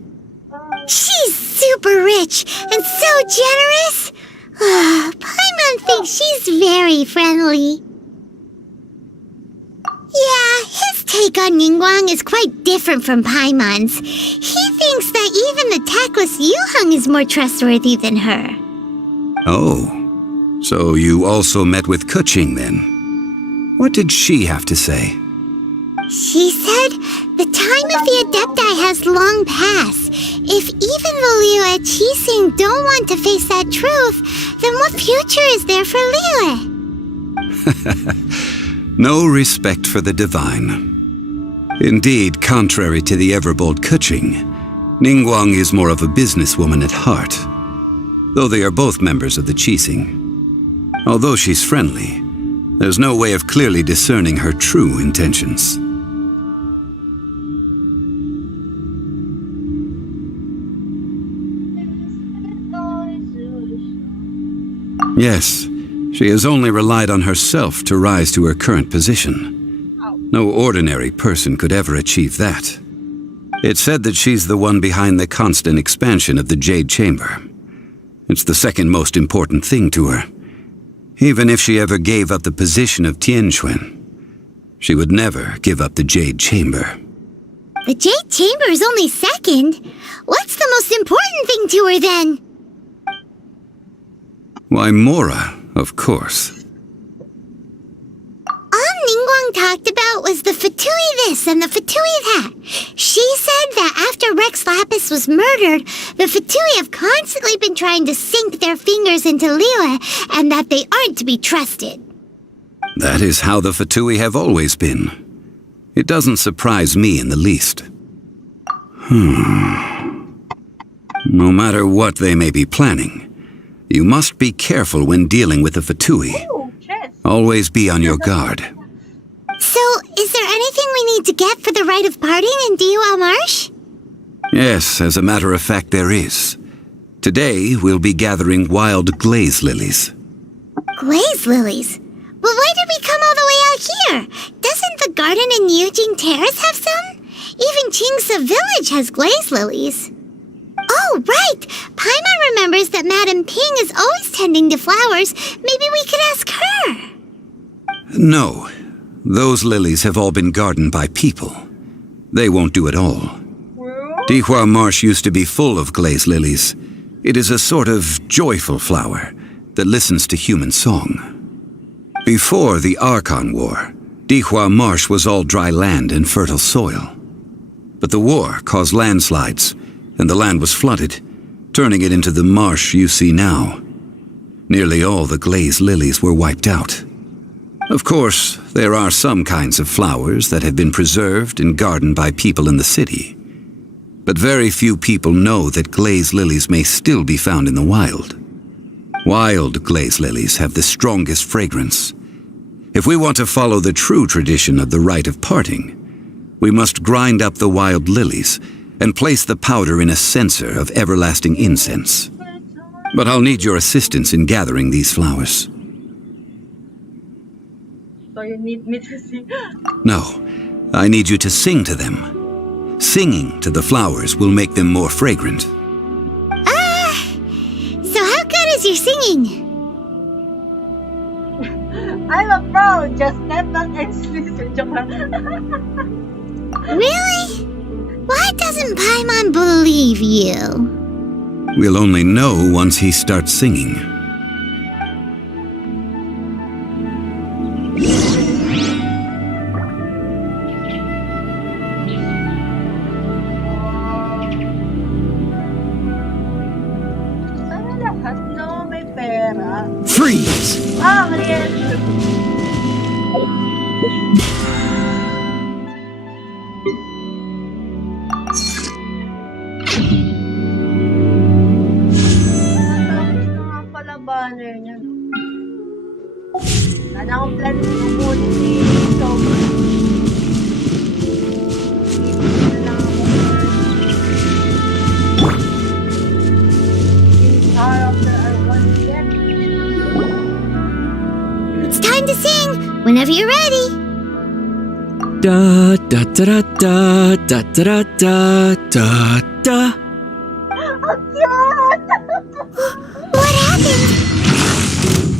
She's super rich and so generous. Paimon thinks she's very friendly. Yeah, his take on Ningguang is quite different from Paimon's. He thinks that even the tactless Yuheng is more trustworthy than her. Oh, so you also met with Keqing then? What did she have to say? She said the time of the Adepti has long passed. If even the Liyue Qixing don't want to face that truth, then what future is there for Liyue? No respect for the divine. Indeed, contrary to the ever-bold Keqing, Ningguang is more of a businesswoman at heart, though they are both members of the Qixing. Although she's friendly, there's no way of clearly discerning her true intentions. Yes, she has only relied on herself to rise to her current position. No ordinary person could ever achieve that. It's said that she's the one behind the constant expansion of the Jade Chamber. It's the second most important thing to her. Even if she ever gave up the position of Tianquan, she would never give up the Jade Chamber. The Jade Chamber is only second. What's the most important thing to her then? Why, Mora, of course. All Ningguang talked about was the Fatui this and the Fatui that. She said that after Rex Lapis was murdered, the Fatui have constantly been trying to sink their fingers into Liyue and that they aren't to be trusted. That is how the Fatui have always been. It doesn't surprise me in the least. No matter what they may be planning, you must be careful when dealing with the Fatui. Always be on your guard. So, is there anything we need to get for the rite of parting in Dihua Marsh? Yes, as a matter of fact, there is. Today, we'll be gathering wild glaze lilies. Glaze lilies? But why did we come all the way out here? Doesn't the the garden in Yujing Terrace have some? Even Qingse village has glaze lilies. Oh, right! Paimon remembers that Madame Ping is always tending to flowers. Maybe we could ask her. No. Those lilies have all been gardened by people. They won't do it all. Dihua Marsh used to be full of glaze lilies. It is a sort of joyful flower that listens to human song. Before the Archon War, Dihua Marsh was all dry land and fertile soil. But the war caused landslides, and the land was flooded, turning it into the marsh you see now. Nearly all the glaze lilies were wiped out. Of course, there are some kinds of flowers that have been preserved and gardened by people in the city. But very few people know that glaze lilies may still be found in the wild. Wild glaze lilies have the strongest fragrance. If we want to follow the true tradition of the rite of parting, we must grind up the wild lilies and place the powder in a censer of everlasting incense. But I'll need your assistance in gathering these flowers. So you need me to sing? No, I need you to sing to them. Singing to the flowers will make them more fragrant. So how good is your singing? I'm a pro! Just step back and listen. Joke lang. Really? Why doesn't Paimon believe you? We'll only know once he starts singing. Sana lahat, no? May pera. Freeze! Ah, maliit. Natapos na nga pala banner niya, no? Sana akong plan mabuti si Sober. Isip na lang ako. Star after I won again. It's time to sing whenever you're ready. Da da da da da da da da da. Ang cute! What happened?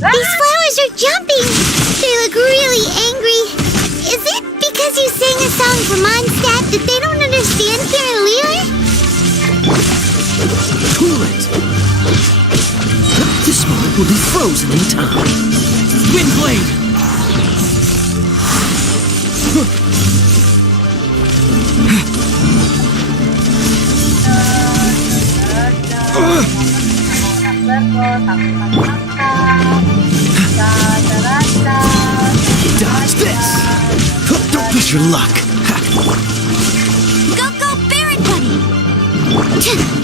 These flowers are jumping. They look really angry. Is it because you sang a song for Mondstadt that they don't understand here in Liyue? Cool it! This moment will be frozen in time. Windblade! Dodge this! Don't push your luck! Go, go, Barret Buddy!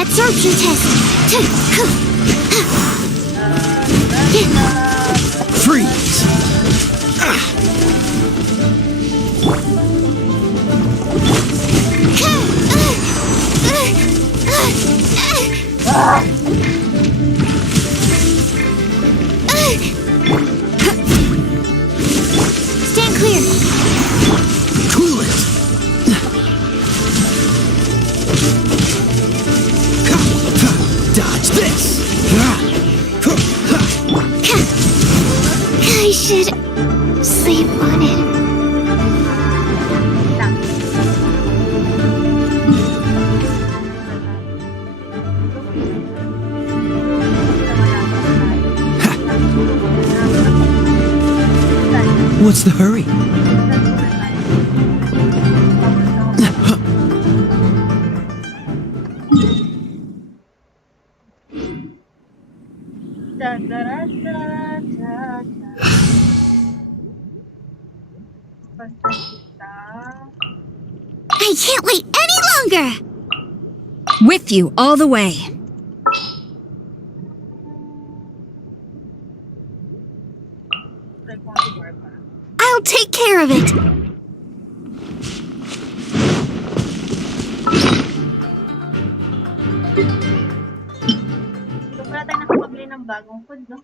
Absorption test. Freeze! Stand clear. Cool it! Dodge this! I should sleep on it. What's the hurry? I can't wait any longer. With you all the way. I'll take care of it. So, wala tayo nakapabili ng bagong food, no?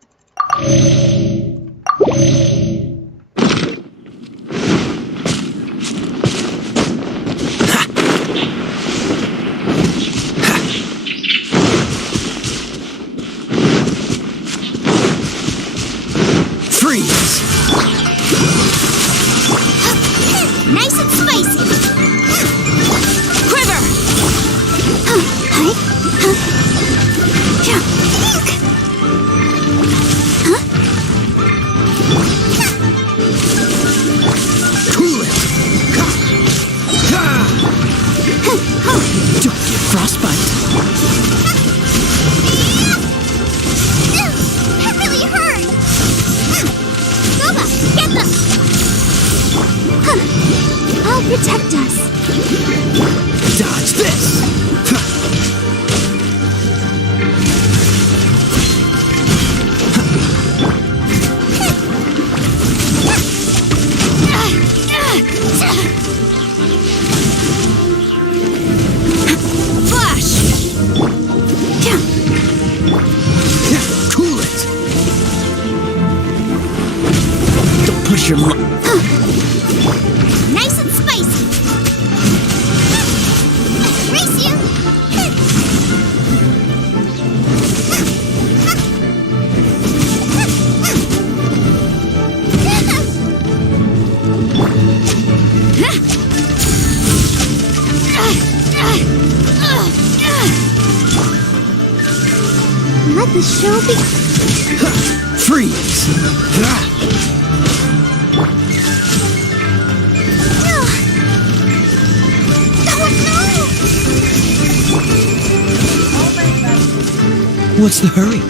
Don't get frostbite. That really hurt! Goba, get them! I'll protect us. Dodge this! Flash! Cool it! Don't push your luck. Nice and spicy! Race you! Let the show be. Freeze! What's the hurry?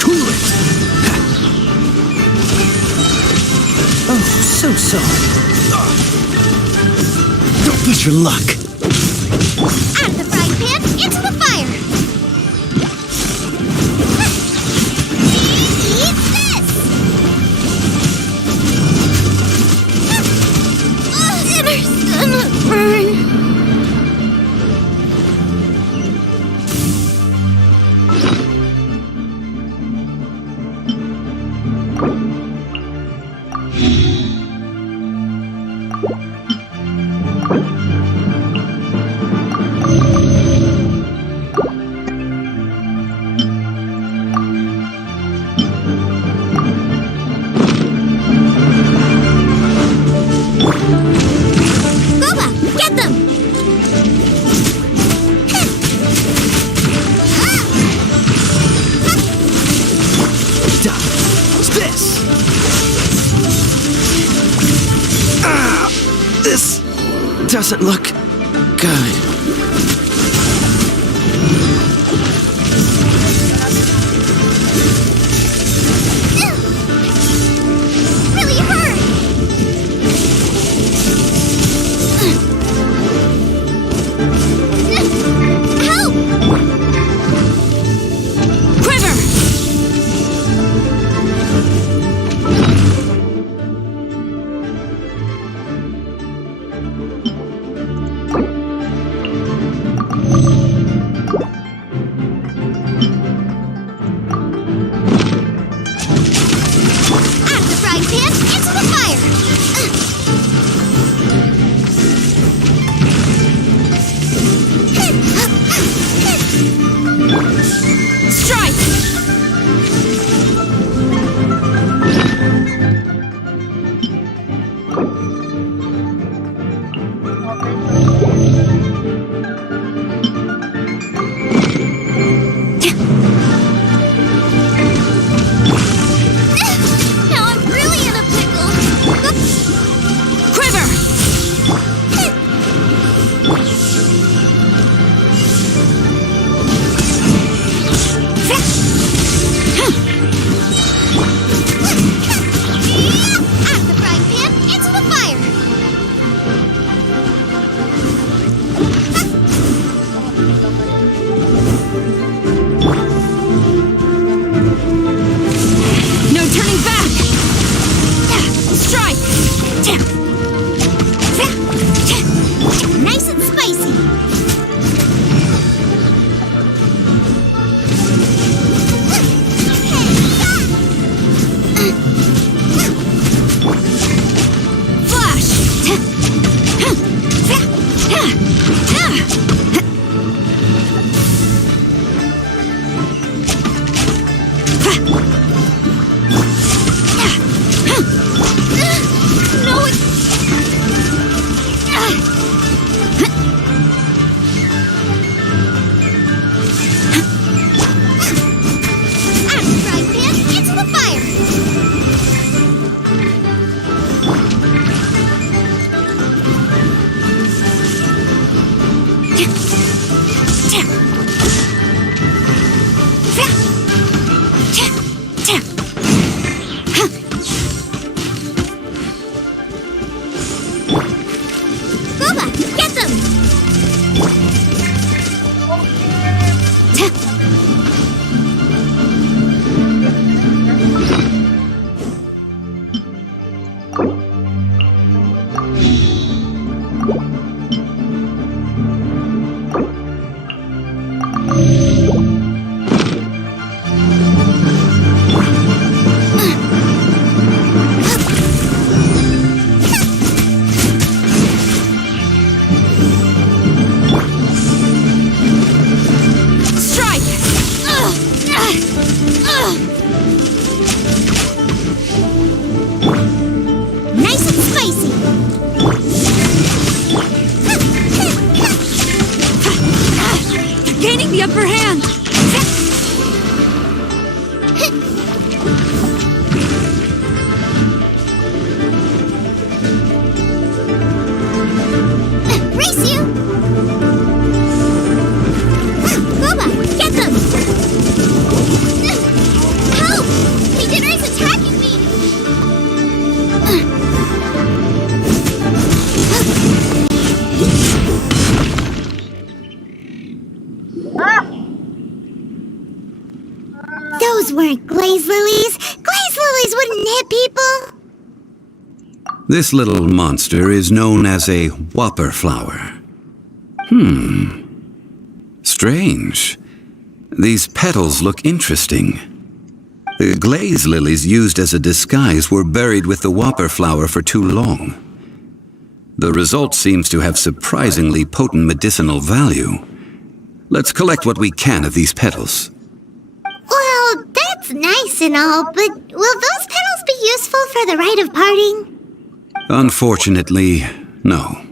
Cool it! Oh, so sorry. Don't push your luck. Out of the frying pan, into the fire! Eat this! Inner stomach burn! Goba, get them! What's this? Ah! This doesn't look good. Really hurt! Help! Quiver! Out of the frying pan, into the fire! Strike! Now I'm really in a pickle! Quiver! Out of the frying pan, into the fire! This little monster is known as a whopper flower. Strange. These petals look interesting. The glaze lilies used as a disguise were buried with the whopper flower for too long. The result seems to have surprisingly potent medicinal value. Let's collect what we can of these petals. Well, that's nice and all, but will those petals be useful for the rite of parting? Unfortunately, no.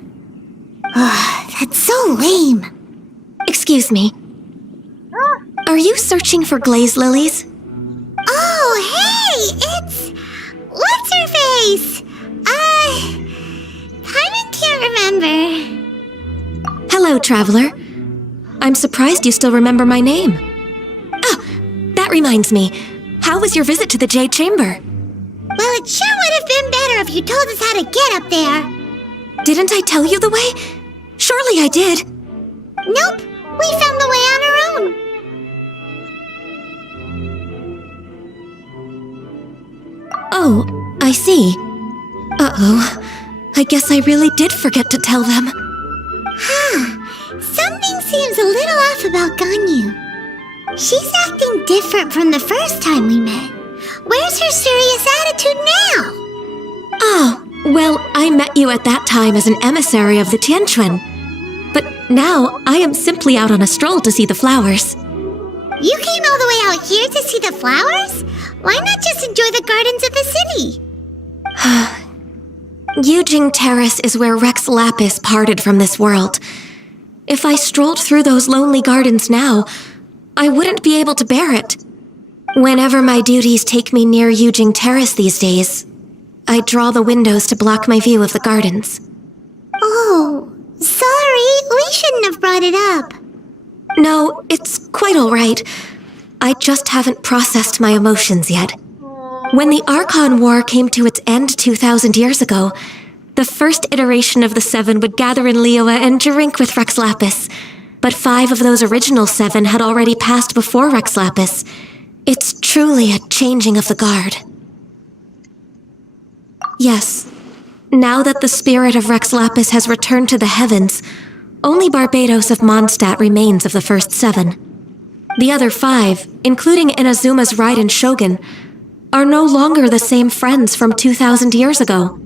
That's so lame. Excuse me. Are you searching for glaze lilies? Oh, hey, it's... What's-her-face? Paimon can't remember. Hello, traveler. I'm surprised you still remember my name. Ah, that reminds me. How was your visit to the Jade Chamber? Well, it sure would have been better if you told us how to get up there. Didn't I tell you the way? Surely I did. Nope, we found the way on our own. Oh, I see. Uh-oh. I guess I really did forget to tell them. Something seems a little off about Ganyu. She's acting different from the first time we met. Where's her serious attitude now? Oh, well, I met you at that time as an emissary of the Tianquan. But now, I am simply out on a stroll to see the flowers. You came all the way out here to see the flowers? Why not just enjoy the gardens of the city? Yujing Terrace is where Rex Lapis parted from this world. If I strolled through those lonely gardens now, I wouldn't be able to bear it. Whenever my duties take me near Yujing Terrace these days, I draw the windows to block my view of the gardens. Oh, sorry, we shouldn't have brought it up. No, it's quite all right. I just haven't processed my emotions yet. When the Archon War came to its end 2,000 years ago, the first iteration of the Seven would gather in Liyue and drink with Rex Lapis. But 5 of those original 7 had already passed before Rex Lapis. It's truly a changing of the guard. Yes, now that the spirit of Rex Lapis has returned to the heavens, only Barbados of Mondstadt remains of the first 7. The other 5, including Inazuma's Raiden Shogun, are no longer the same friends from 2,000 years ago.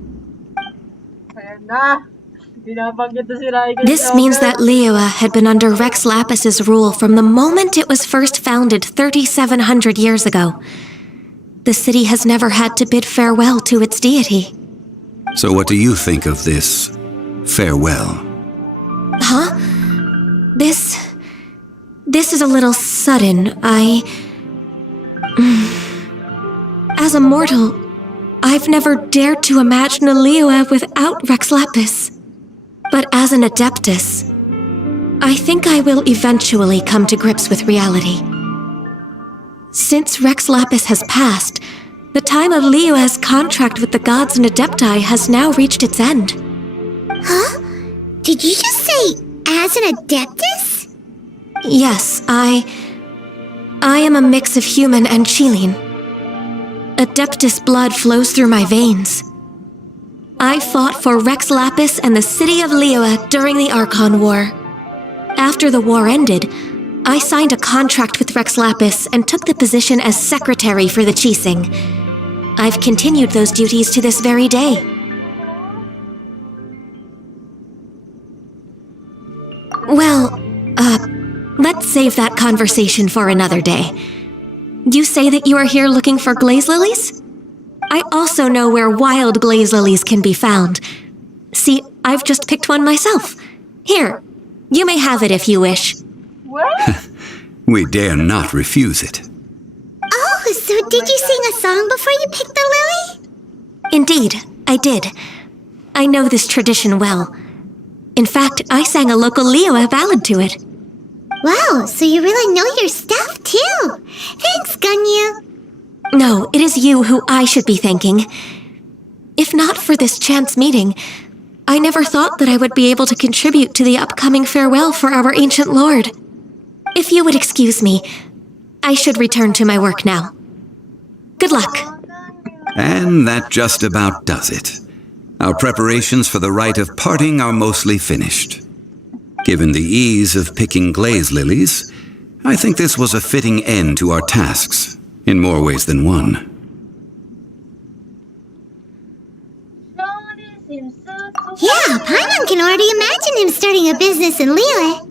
This means that Liyue had been under Rex Lapis's rule from the moment it was first founded 3,700 years ago. The city has never had to bid farewell to its deity. So what do you think of this farewell? Huh? This is a little sudden. As a mortal, I've never dared to imagine a Liyue without Rex Lapis. But as an Adeptus, I think I will eventually come to grips with reality. Since Rex Lapis has passed, the time of Liyue's contract with the gods and Adepti has now reached its end. Huh? Did you just say, as an Adeptus? Yes, I am a mix of human and Qilin. Adeptus blood flows through my veins. I fought for Rex Lapis and the city of Liyue during the Archon War. After the war ended, I signed a contract with Rex Lapis and took the position as secretary for the Qixing. I've continued those duties to this very day. Well, let's save that conversation for another day. You say that you are here looking for glaze lilies? I also know where wild glaze lilies can be found. See, I've just picked one myself. Here, you may have it if you wish. What? We dare not refuse it. Oh, so did you sing a song before you picked the lily? Indeed, I did. I know this tradition well. In fact, I sang a local Liyue ballad to it. Wow, so you really know your stuff, too. Thanks, Ganyu. No, it is you who I should be thanking. If not for this chance meeting, I never thought that I would be able to contribute to the upcoming farewell for our ancient lord. If you would excuse me, I should return to my work now. Good luck. And that just about does it. Our preparations for the rite of parting are mostly finished. Given the ease of picking glaze lilies, I think this was a fitting end to our tasks, in more ways than one. Yeah, Paimon can already imagine him starting a business in Liyue.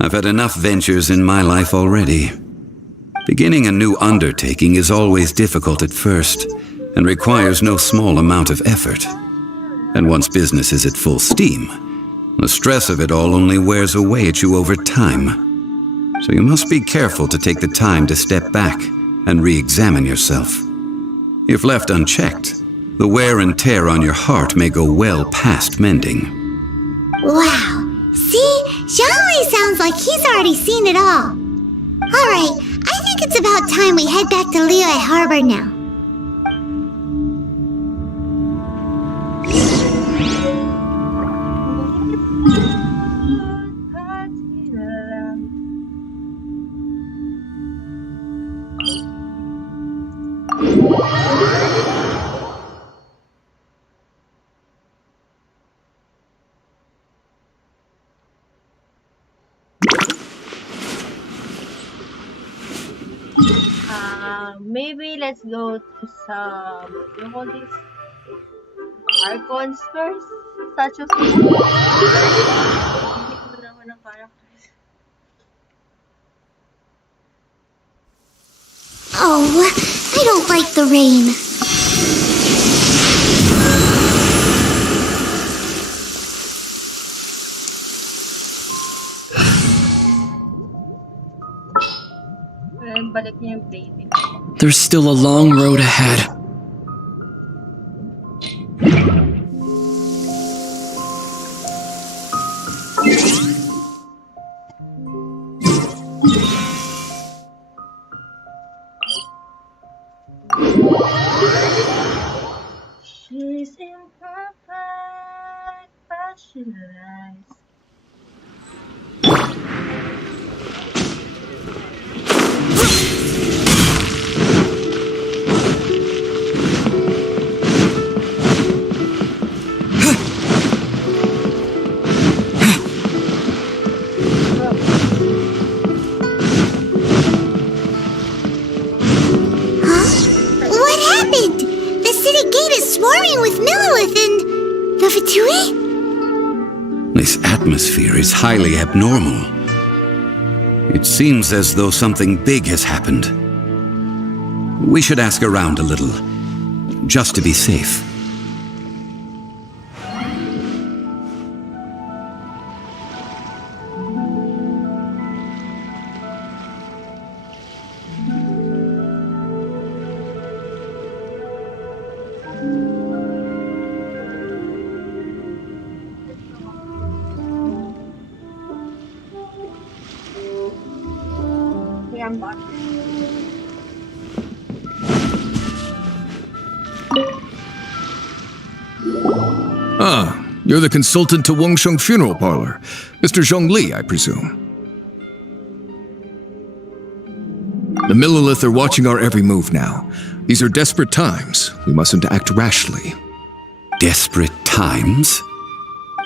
I've had enough ventures in my life already. Beginning a new undertaking is always difficult at first, and requires no small amount of effort. And once business is at full steam, the stress of it all only wears away at you over time. So you must be careful to take the time to step back and re-examine yourself. If left unchecked, the wear and tear on your heart may go well past mending. Wow. See? Zhongli sounds like he's already seen it all. Alright, I think it's about time we head back to Liyue Harbor now. Maybe let's go to some, what do you call this? Archons first? Such of Oh, I don't like the rain. Balik niya yung baby. There's still a long road ahead. She's imperfect, but she lies. This atmosphere is highly abnormal. It seems as though something big has happened. We should ask around a little, just to be safe. Ah, you're the consultant to Wangsheng Funeral Parlor. Mr. Zhongli, I presume. The Millilith are watching our every move now. These are desperate times. We mustn't act rashly. Desperate times?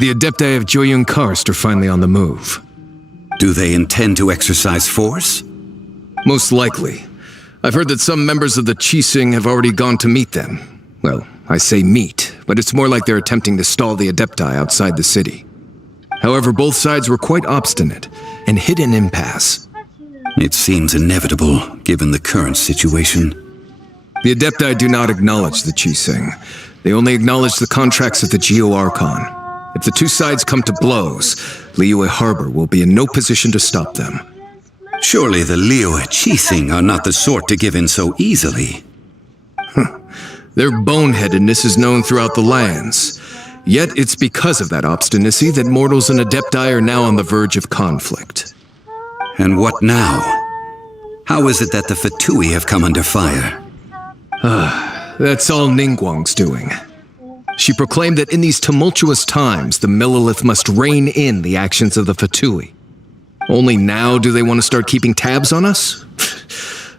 The Adepti of Joyun Karst are finally on the move. Do they intend to exercise force? Most likely. I've heard that some members of the Qixing have already gone to meet them. Well, I say meet, but it's more like they're attempting to stall the Adepti outside the city. However, both sides were quite obstinate and hit an impasse. It seems inevitable, given the current situation. The Adepti do not acknowledge the Qixing. They only acknowledge the contracts of the Geo-Archon. If the two sides come to blows, Liyue Harbor will be in no position to stop them. Surely the Liyue Qixing are not the sort to give in so easily. Their boneheadedness is known throughout the lands. Yet it's because of that obstinacy that mortals and Adepti are now on the verge of conflict. And what now? How is it that the Fatui have come under fire? That's all Ningguang's doing. She proclaimed that in these tumultuous times, the Millilith must rein in the actions of the Fatui. Only now do they want to start keeping tabs on us?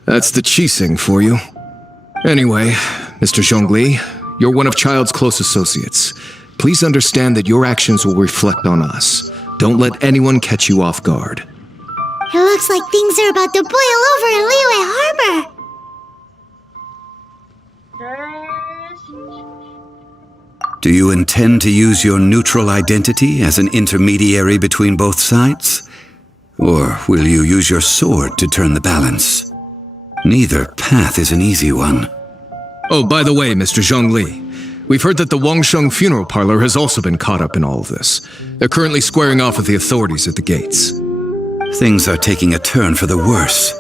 That's the Qixing for you. Anyway, Mr. Zhongli, You're one of Child's close associates. Please understand that your actions will reflect on us. Don't let anyone catch you off guard. It looks like things are about to boil over in Liyue Harbor. Do you intend to use your neutral identity as an intermediary between both sides? Or will you use your sword to turn the balance? Neither path is an easy one. Oh, by the way, Mr. Zhongli, we've heard that the Wangsheng funeral parlor has also been caught up in all of this. They're currently squaring off with the authorities at the gates. Things are taking a turn for the worse.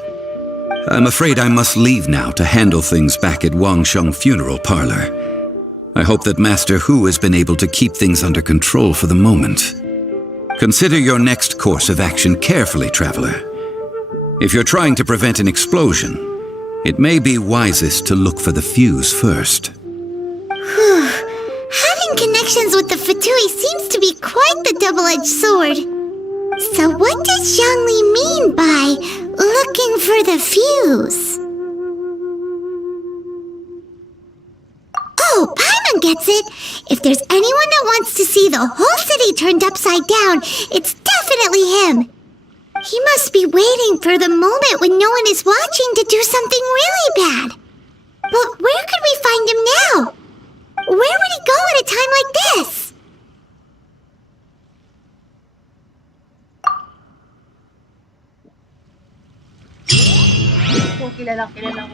I'm afraid I must leave now to handle things back at Wangsheng funeral parlor. I hope that Master Hu has been able to keep things under control for the moment. Consider your next course of action carefully, traveler. If you're trying to prevent an explosion, it may be wisest to look for the fuse first. Having connections with the Fatui seems to be quite the double-edged sword. So what does Zhongli mean by looking for the fuse? Oh, Paimon gets it! If there's anyone that wants to see the whole city turned upside down, it's definitely him! He must be waiting for the moment when no one is watching to do something really bad. But where could we find him now? Where would he go at a time like this? Kung kilala ko siya.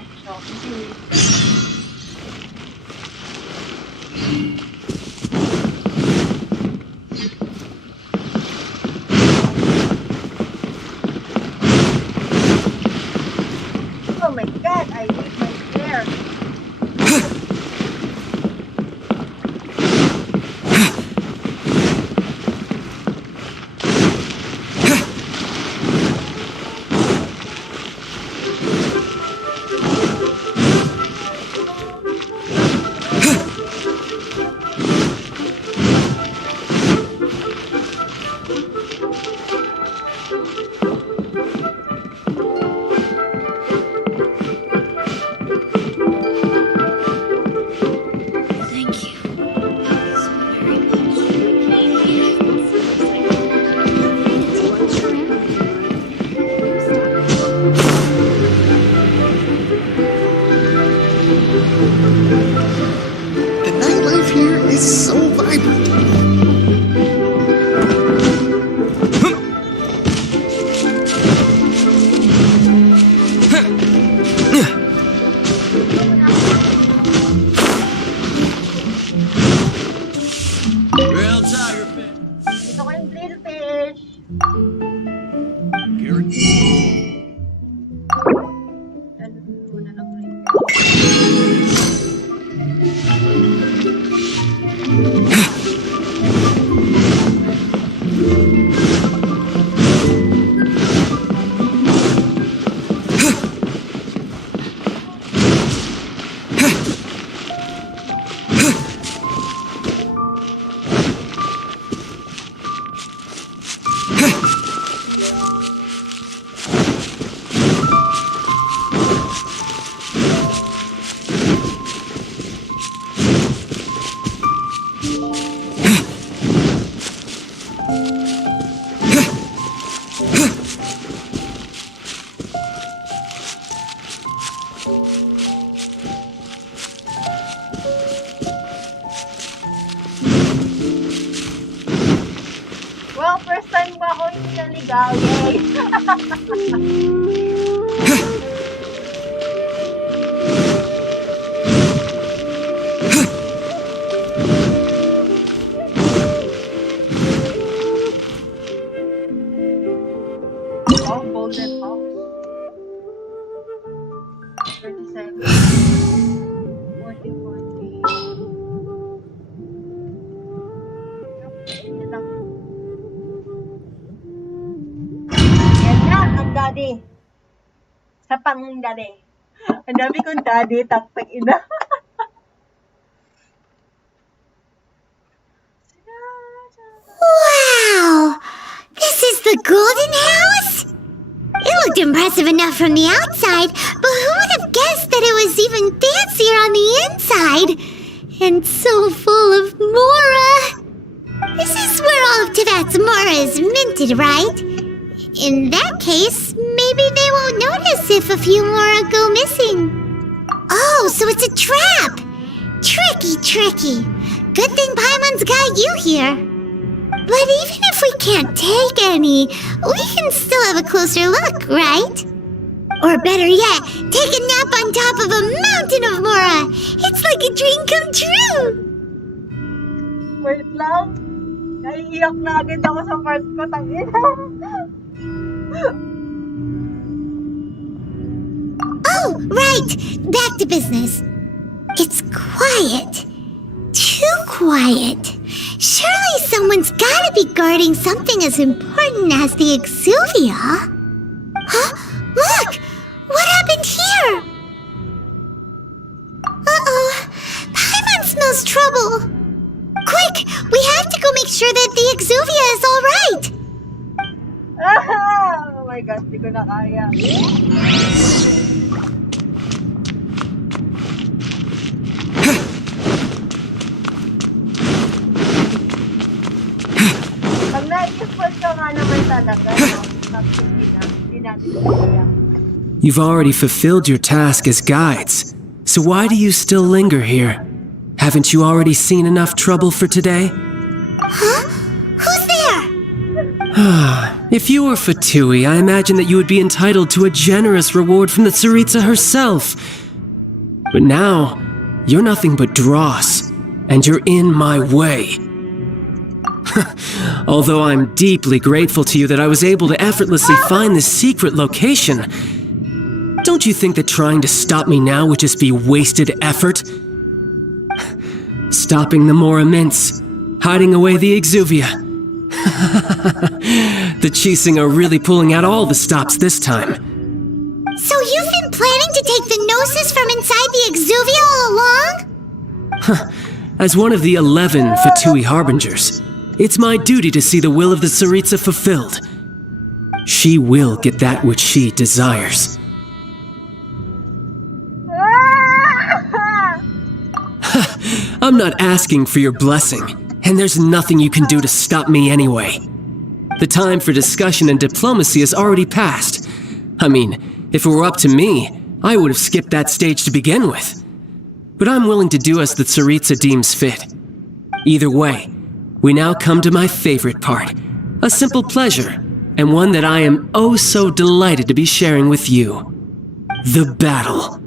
Oh my god, I need my hair. The nightlife here is so vibrant. Real tiger fish. Ito ko yung drill fish. Ano na lang drill fish. Well, first time ko ako yung naligaw. Yay! Oh, golden house. 37. 40, 40. Yan lang. Yan na, ang daddy. Sa pang daddy. Ang dami kong daddy, takpag ina. Wow! This is the Golden House? It looked impressive enough from the outside, but who would have guessed that it was even fancier on the inside? And so full of Mora. This is where all of Teyvat's Mora is minted, right? In that case, maybe they won't notice if a few Mora go missing. Oh, so it's a trap! Tricky. Good thing Paimon's got you here. But even if we can't take any, we can still have a closer look, right? Or better yet, take a nap on top of a mountain of Mora. It's like a dream come true. Wait lang. Naiiyak na agad ako sa part ko. Tangina. Oh, right. Back to business. It's quiet. Too quiet. Surely someone's gotta be guarding something as important as the Exuvia. Huh? Look! What happened here? Uh-oh. Paimon smells trouble. Quick! We have to go make sure that the Exuvia is all right. Oh my gosh, di ko na kaya. Pag na-export ka nga naman talaga, no? Tapos hindi natin kaya. You've already fulfilled your task as guides, so why do you still linger here? Haven't you already seen enough trouble for today? Huh? Who's there? If you were Fatui, I imagine that you would be entitled to a generous reward from the Tsaritsa herself. But now, you're nothing but dross, and you're in my way. Although I'm deeply grateful to you that I was able to effortlessly find this secret location, don't you think that trying to stop me now would just be wasted effort? Stopping the Mora mints, hiding away the Exuvia. The Chising are really pulling out all the stops this time. So you've been planning to take the Gnosis from inside the Exuvia all along? As one of the 11 Fatui Harbingers, it's my duty to see the will of the Tsaritsa fulfilled. She will get that which she desires. I'm not asking for your blessing, and there's nothing you can do to stop me anyway. The time for discussion and diplomacy has already passed. I mean, if it were up to me, I would have skipped that stage to begin with. But I'm willing to do as the Tsaritsa deems fit. Either way, we now come to my favorite part, a simple pleasure, and one that I am oh so delighted to be sharing with you. The battle.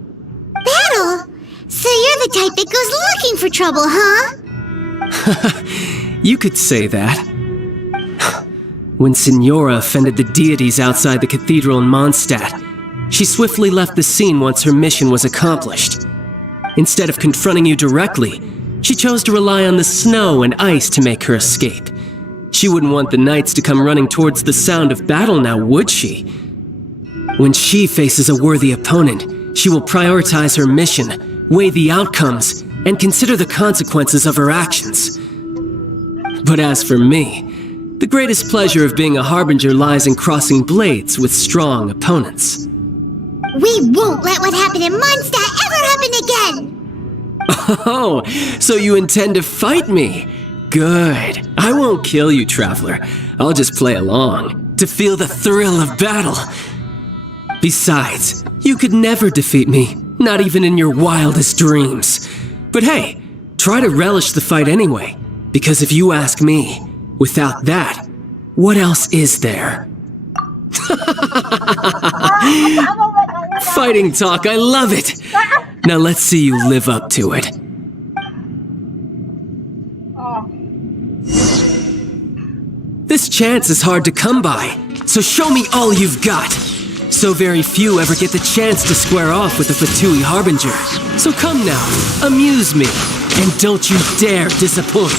Battle? So you're the type that goes looking for trouble, huh? You could say that. When Signora offended the deities outside the cathedral in Mondstadt, she swiftly left the scene once her mission was accomplished. Instead of confronting you directly, she chose to rely on the snow and ice to make her escape. She wouldn't want the knights to come running towards the sound of battle now, would she? When she faces a worthy opponent, she will prioritize her mission, weigh the outcomes, and consider the consequences of her actions. But as for me, the greatest pleasure of being a harbinger lies in crossing blades with strong opponents. We won't let what happened in Mondstadt ever happen again! Oh, so you intend to fight me? Good. I won't kill you, Traveler. I'll just play along, to feel the thrill of battle. Besides, you could never defeat me, not even in your wildest dreams. But hey, try to relish the fight anyway, because if you ask me, without that, what else is there? Fighting talk, I love it! Now let's see you live up to it. This chance is hard to come by, so show me all you've got. So very few ever get the chance to square off with a Fatui Harbinger. So come now, amuse me, and don't you dare disappoint.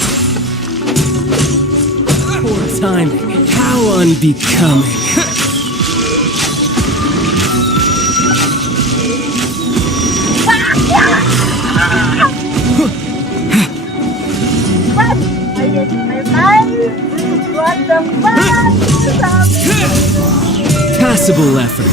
Poor timing, how unbecoming. What the fuck? Passable effort.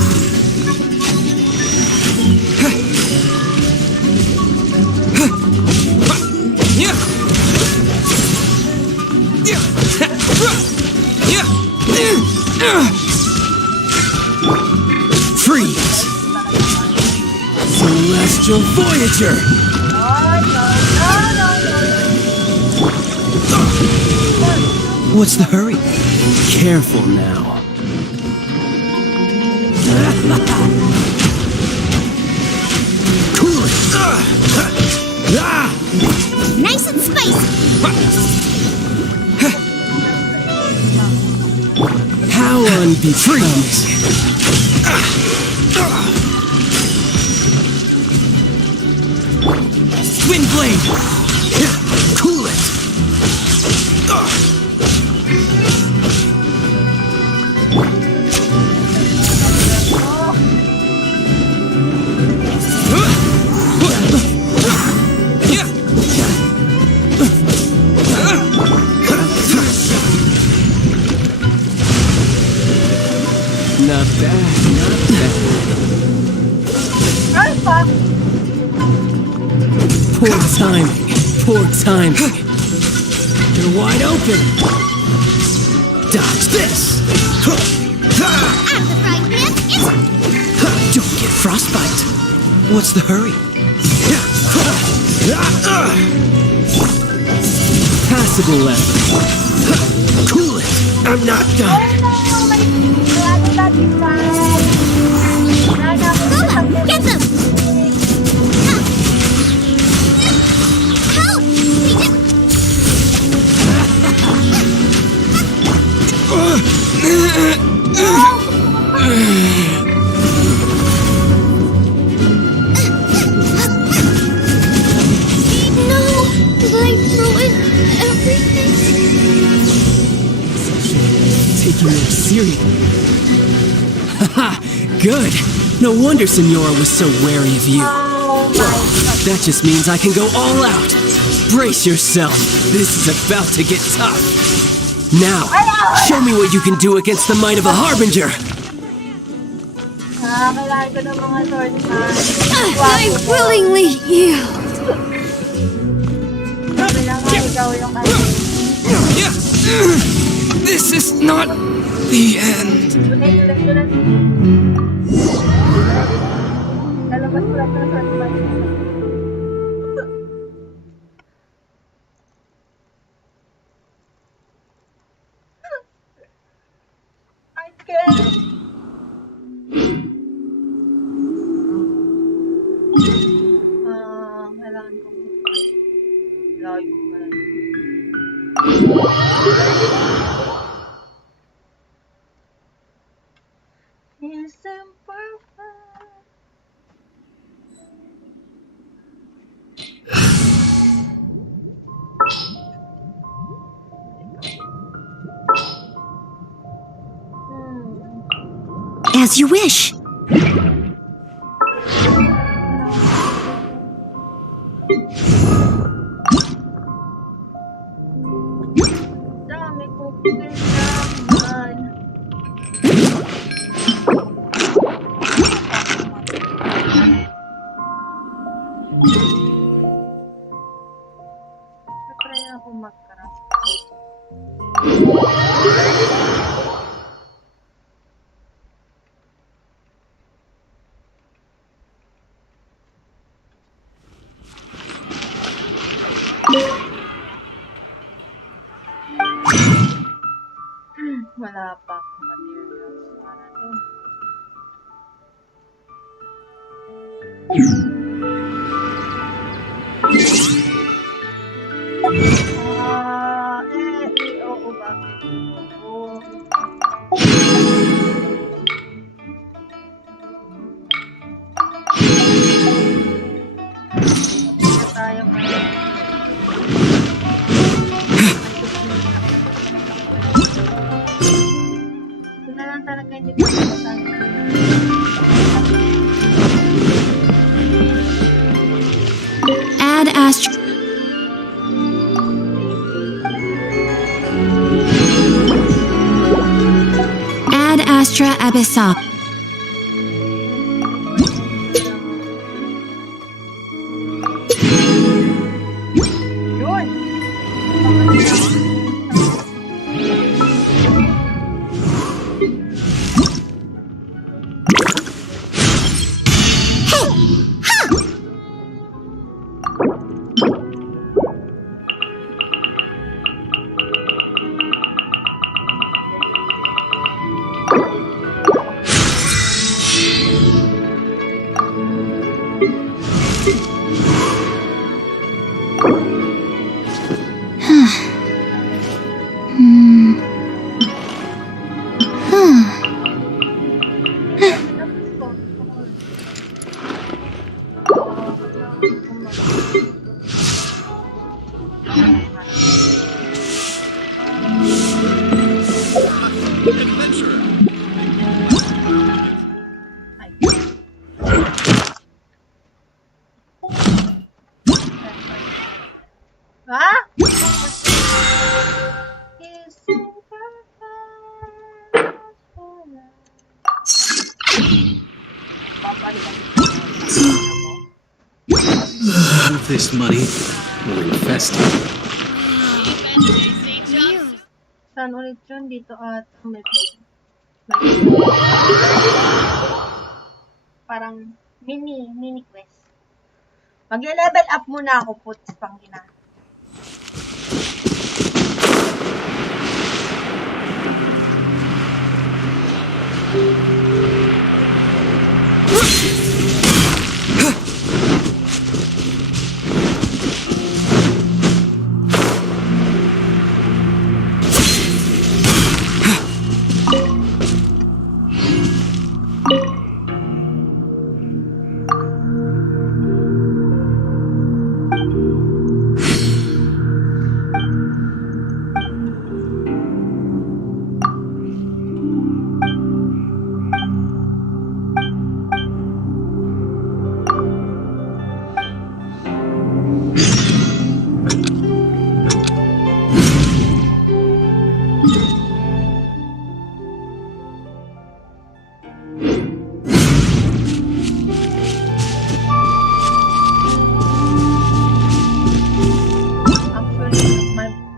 Freeze! Celestial Voyager! What's the hurry? Careful now. Cool it! Nice and spicy. How unbecoming! Wind blade! Cool it! Not bad, not bad. Poor timing, poor timing. You're wide open. Dodge this. Out of the frying pan, Don't get frostbite. What's the hurry? Passable left. Cool it. I'm not done. Kuma, get them! Help! No! Did I ruin everything? Taking it seriously. Haha, good. No wonder Senora was so wary of you. That just means I can go all out. Brace yourself. This is about to get tough. Now, show me what you can do against the might of a Harbinger. Kailangan ko ng mga sword man. I willingly yield. Kailangan ikaw yung This is not the end. Lalabas ko lang ng sword man. I can't. Kailangan ko layo pa lang. Yes, I'm perfect. As you wish. Dami kong kailangan. Try na akong mag-craft. Wala pa akong materials para doon. Oo, bakit? Oo. Tayo kayo. Ito na lang talaga hindi ko tayo. Add Astra. Add Astra Abyssal. Yun! Ha? Kissing babalikan ko mo. This money will infest you. Saan ulit yun? Dito at may parang mini quest. Mag-level up muna ako, puts pang ina.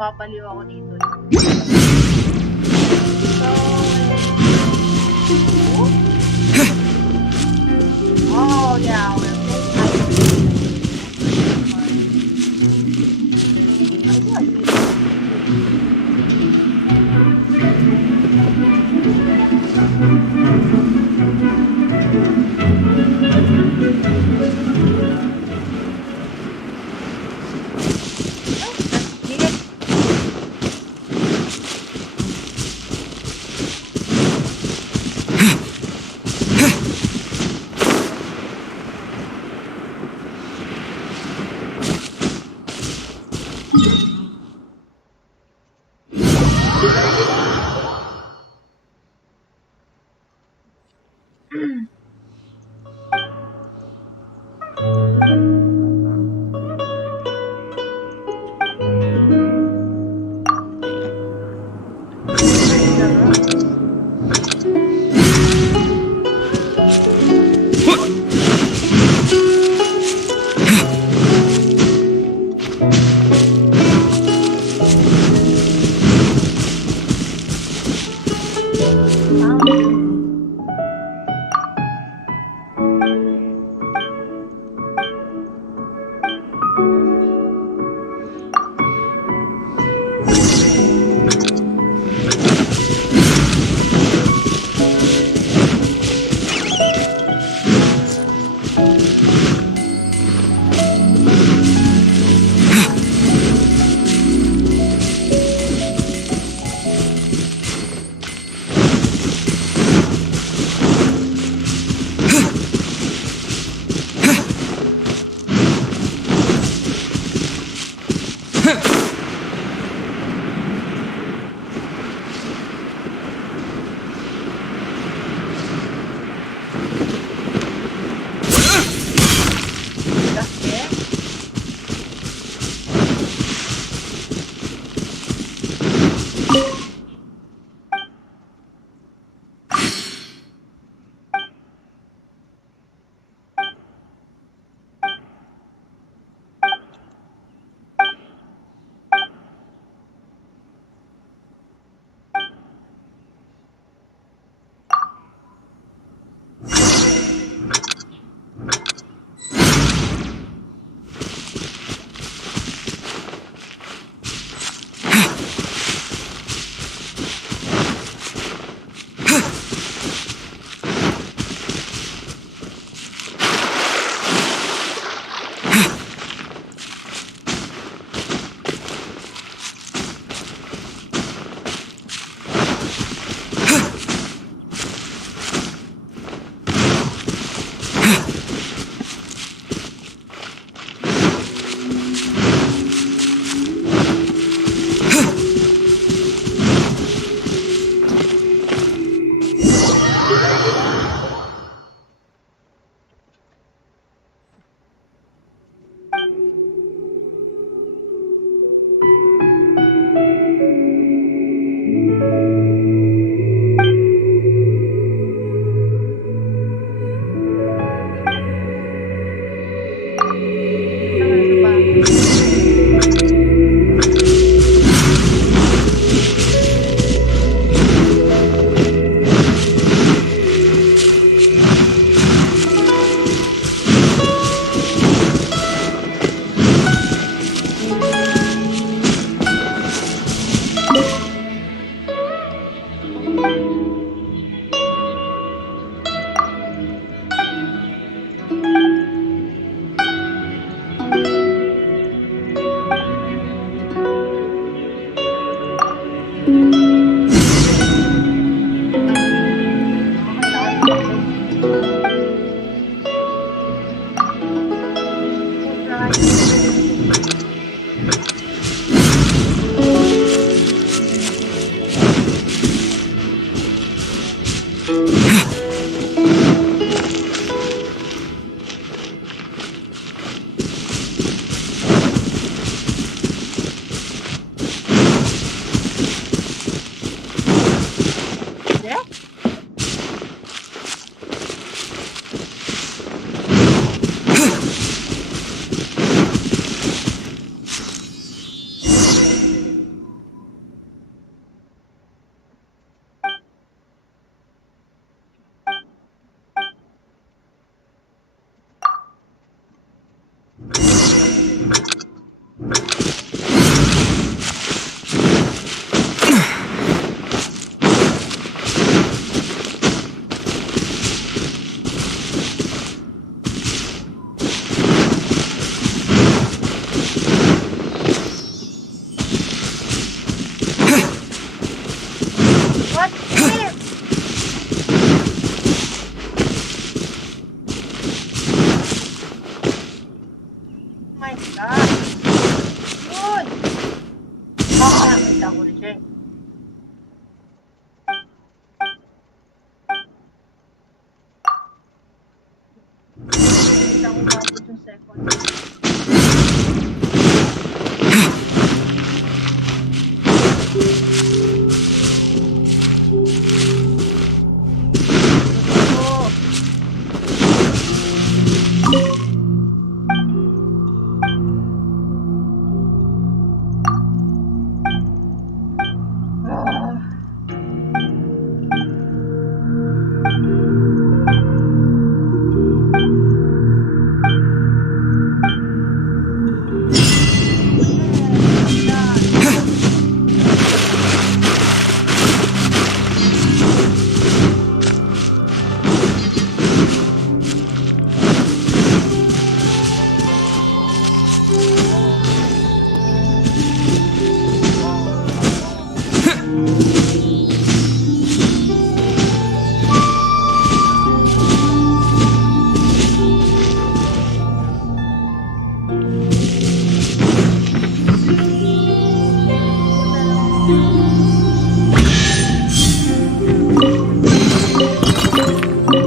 Papaliw ako dito. Oh, yeah. Well,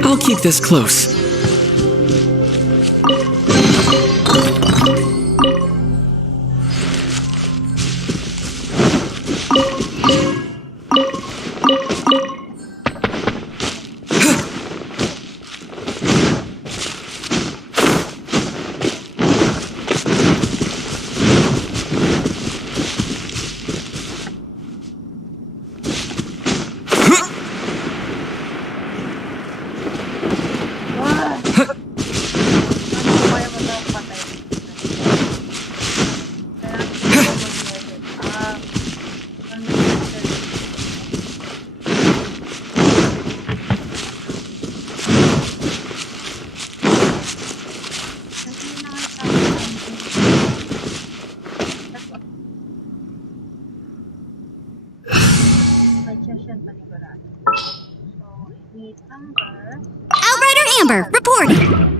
I'll keep this close. Outrider Amber, reporting.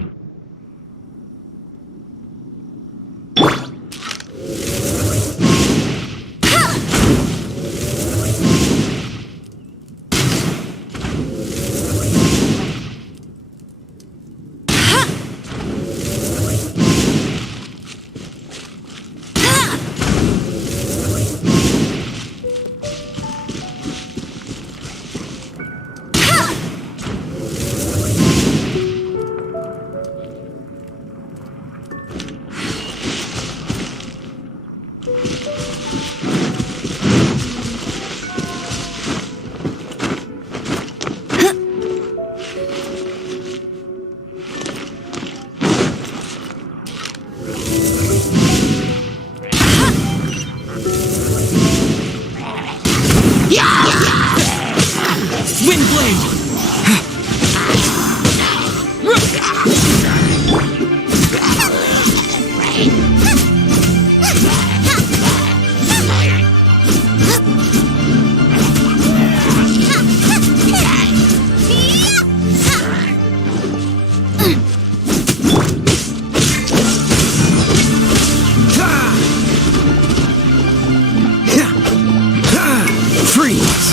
Freeze!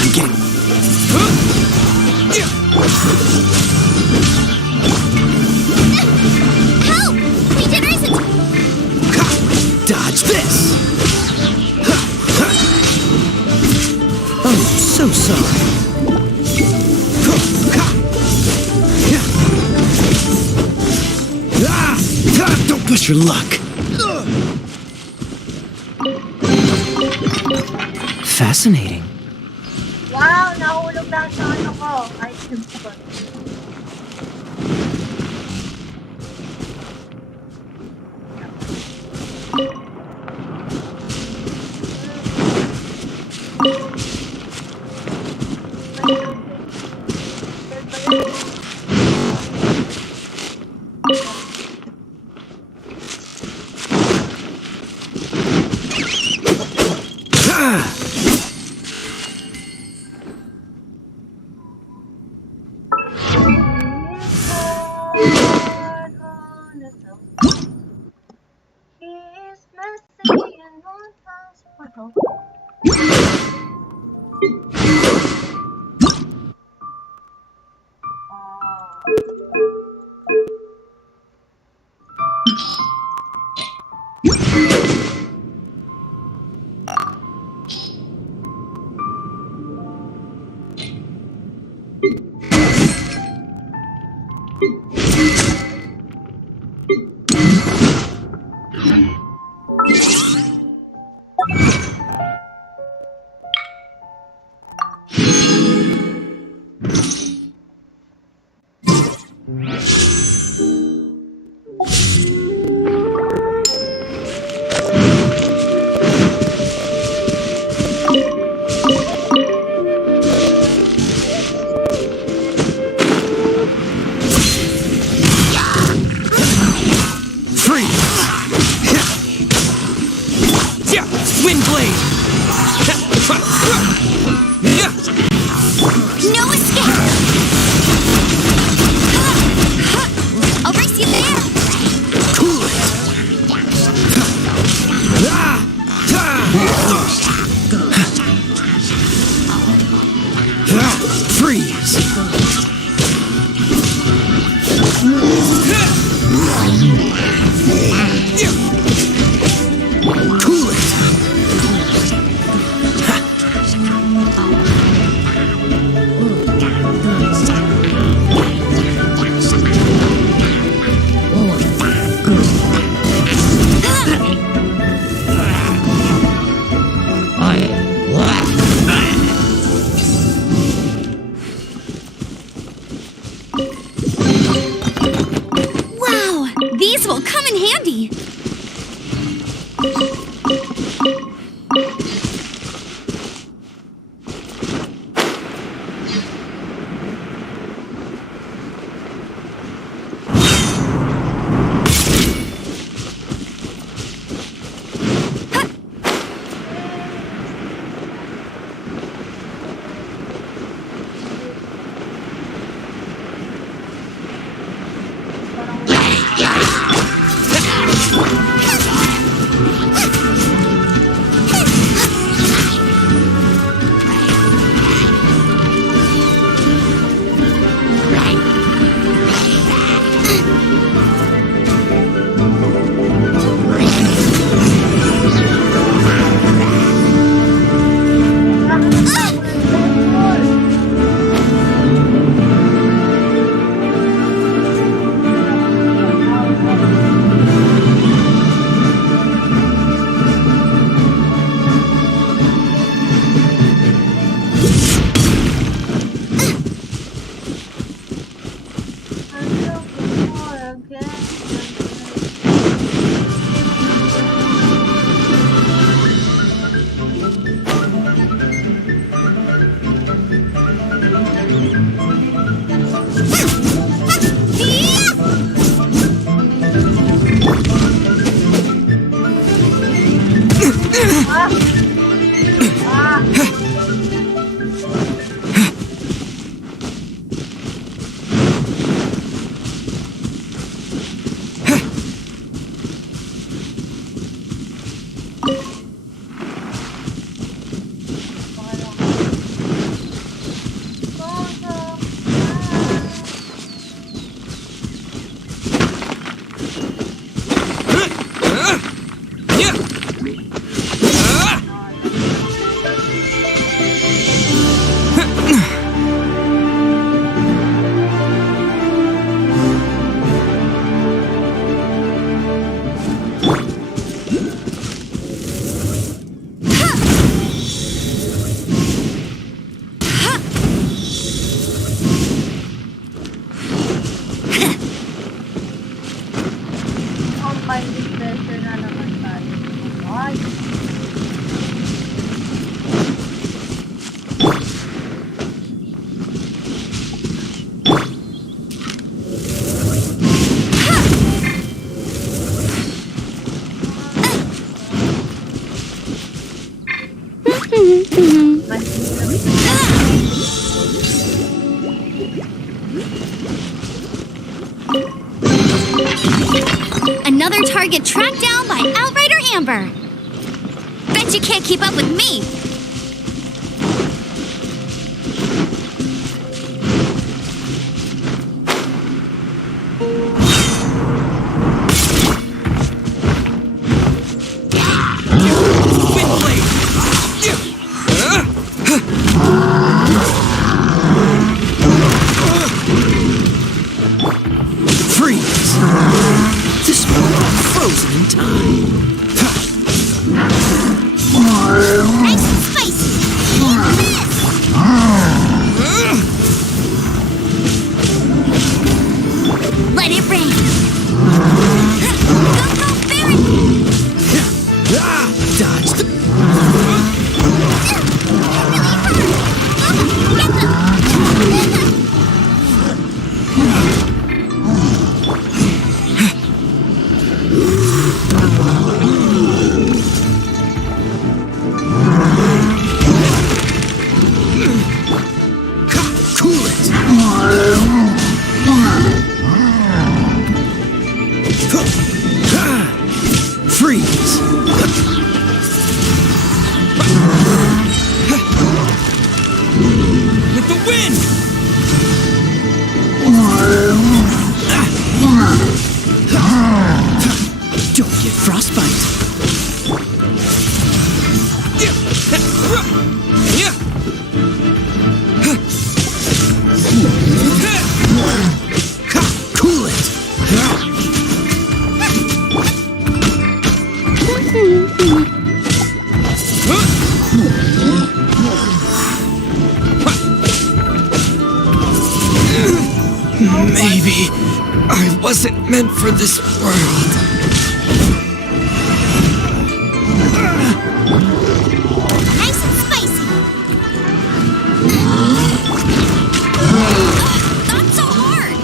I'm getting... Help! Regeneration! Dodge this! Oh, so sorry. Don't push your luck. Fascinating. Wow, nahulog lang sa ano ko. Item ko. He's messy and won't pass my hope. Wind blade! No escape! I'll race you there! Cool it! Freeze! Cool it! Wow! These will come in handy! Combining pressure na naman tayo. Ay, mas Another target tracked down by Outrider Amber. Bet you can't keep up with me. Freeze! This one got frozen in time. Nice and spicy. Let it rain. Go, go, Barret! Dodged. Cool it. Freeze. With the wind. Don't get frostbite. Cool it. Maybe I wasn't meant for this world. Nice and spicy. Not so hard.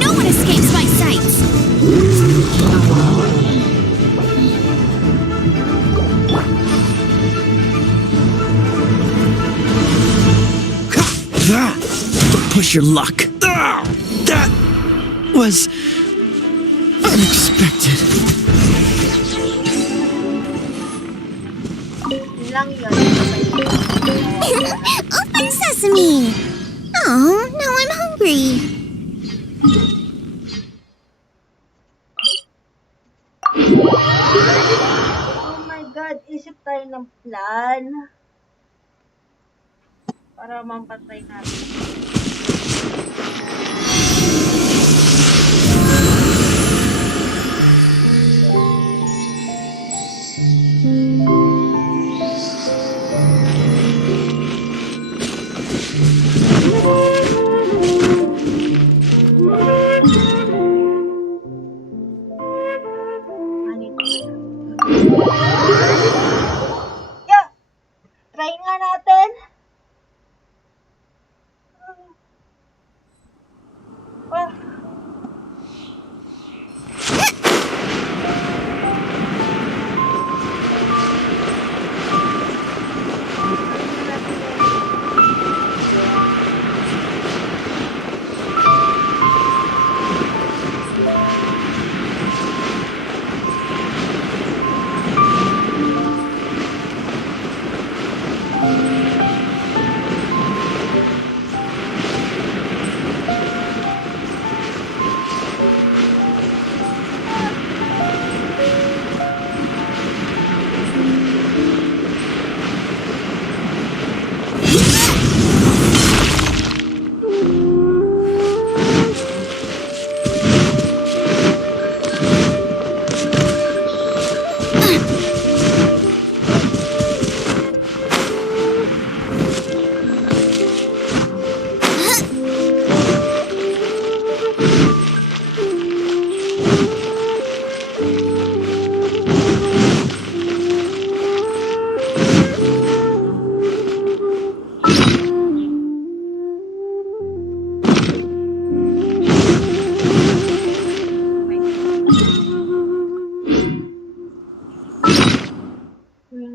No one escapes my sights. Don't push your luck. That was unexpected. yun lang yun. Open sesame. Oh, now I'm hungry. Oh my God, isip tayo ng plan para mampatay natin. Yeah! Try nga natin. Genshin.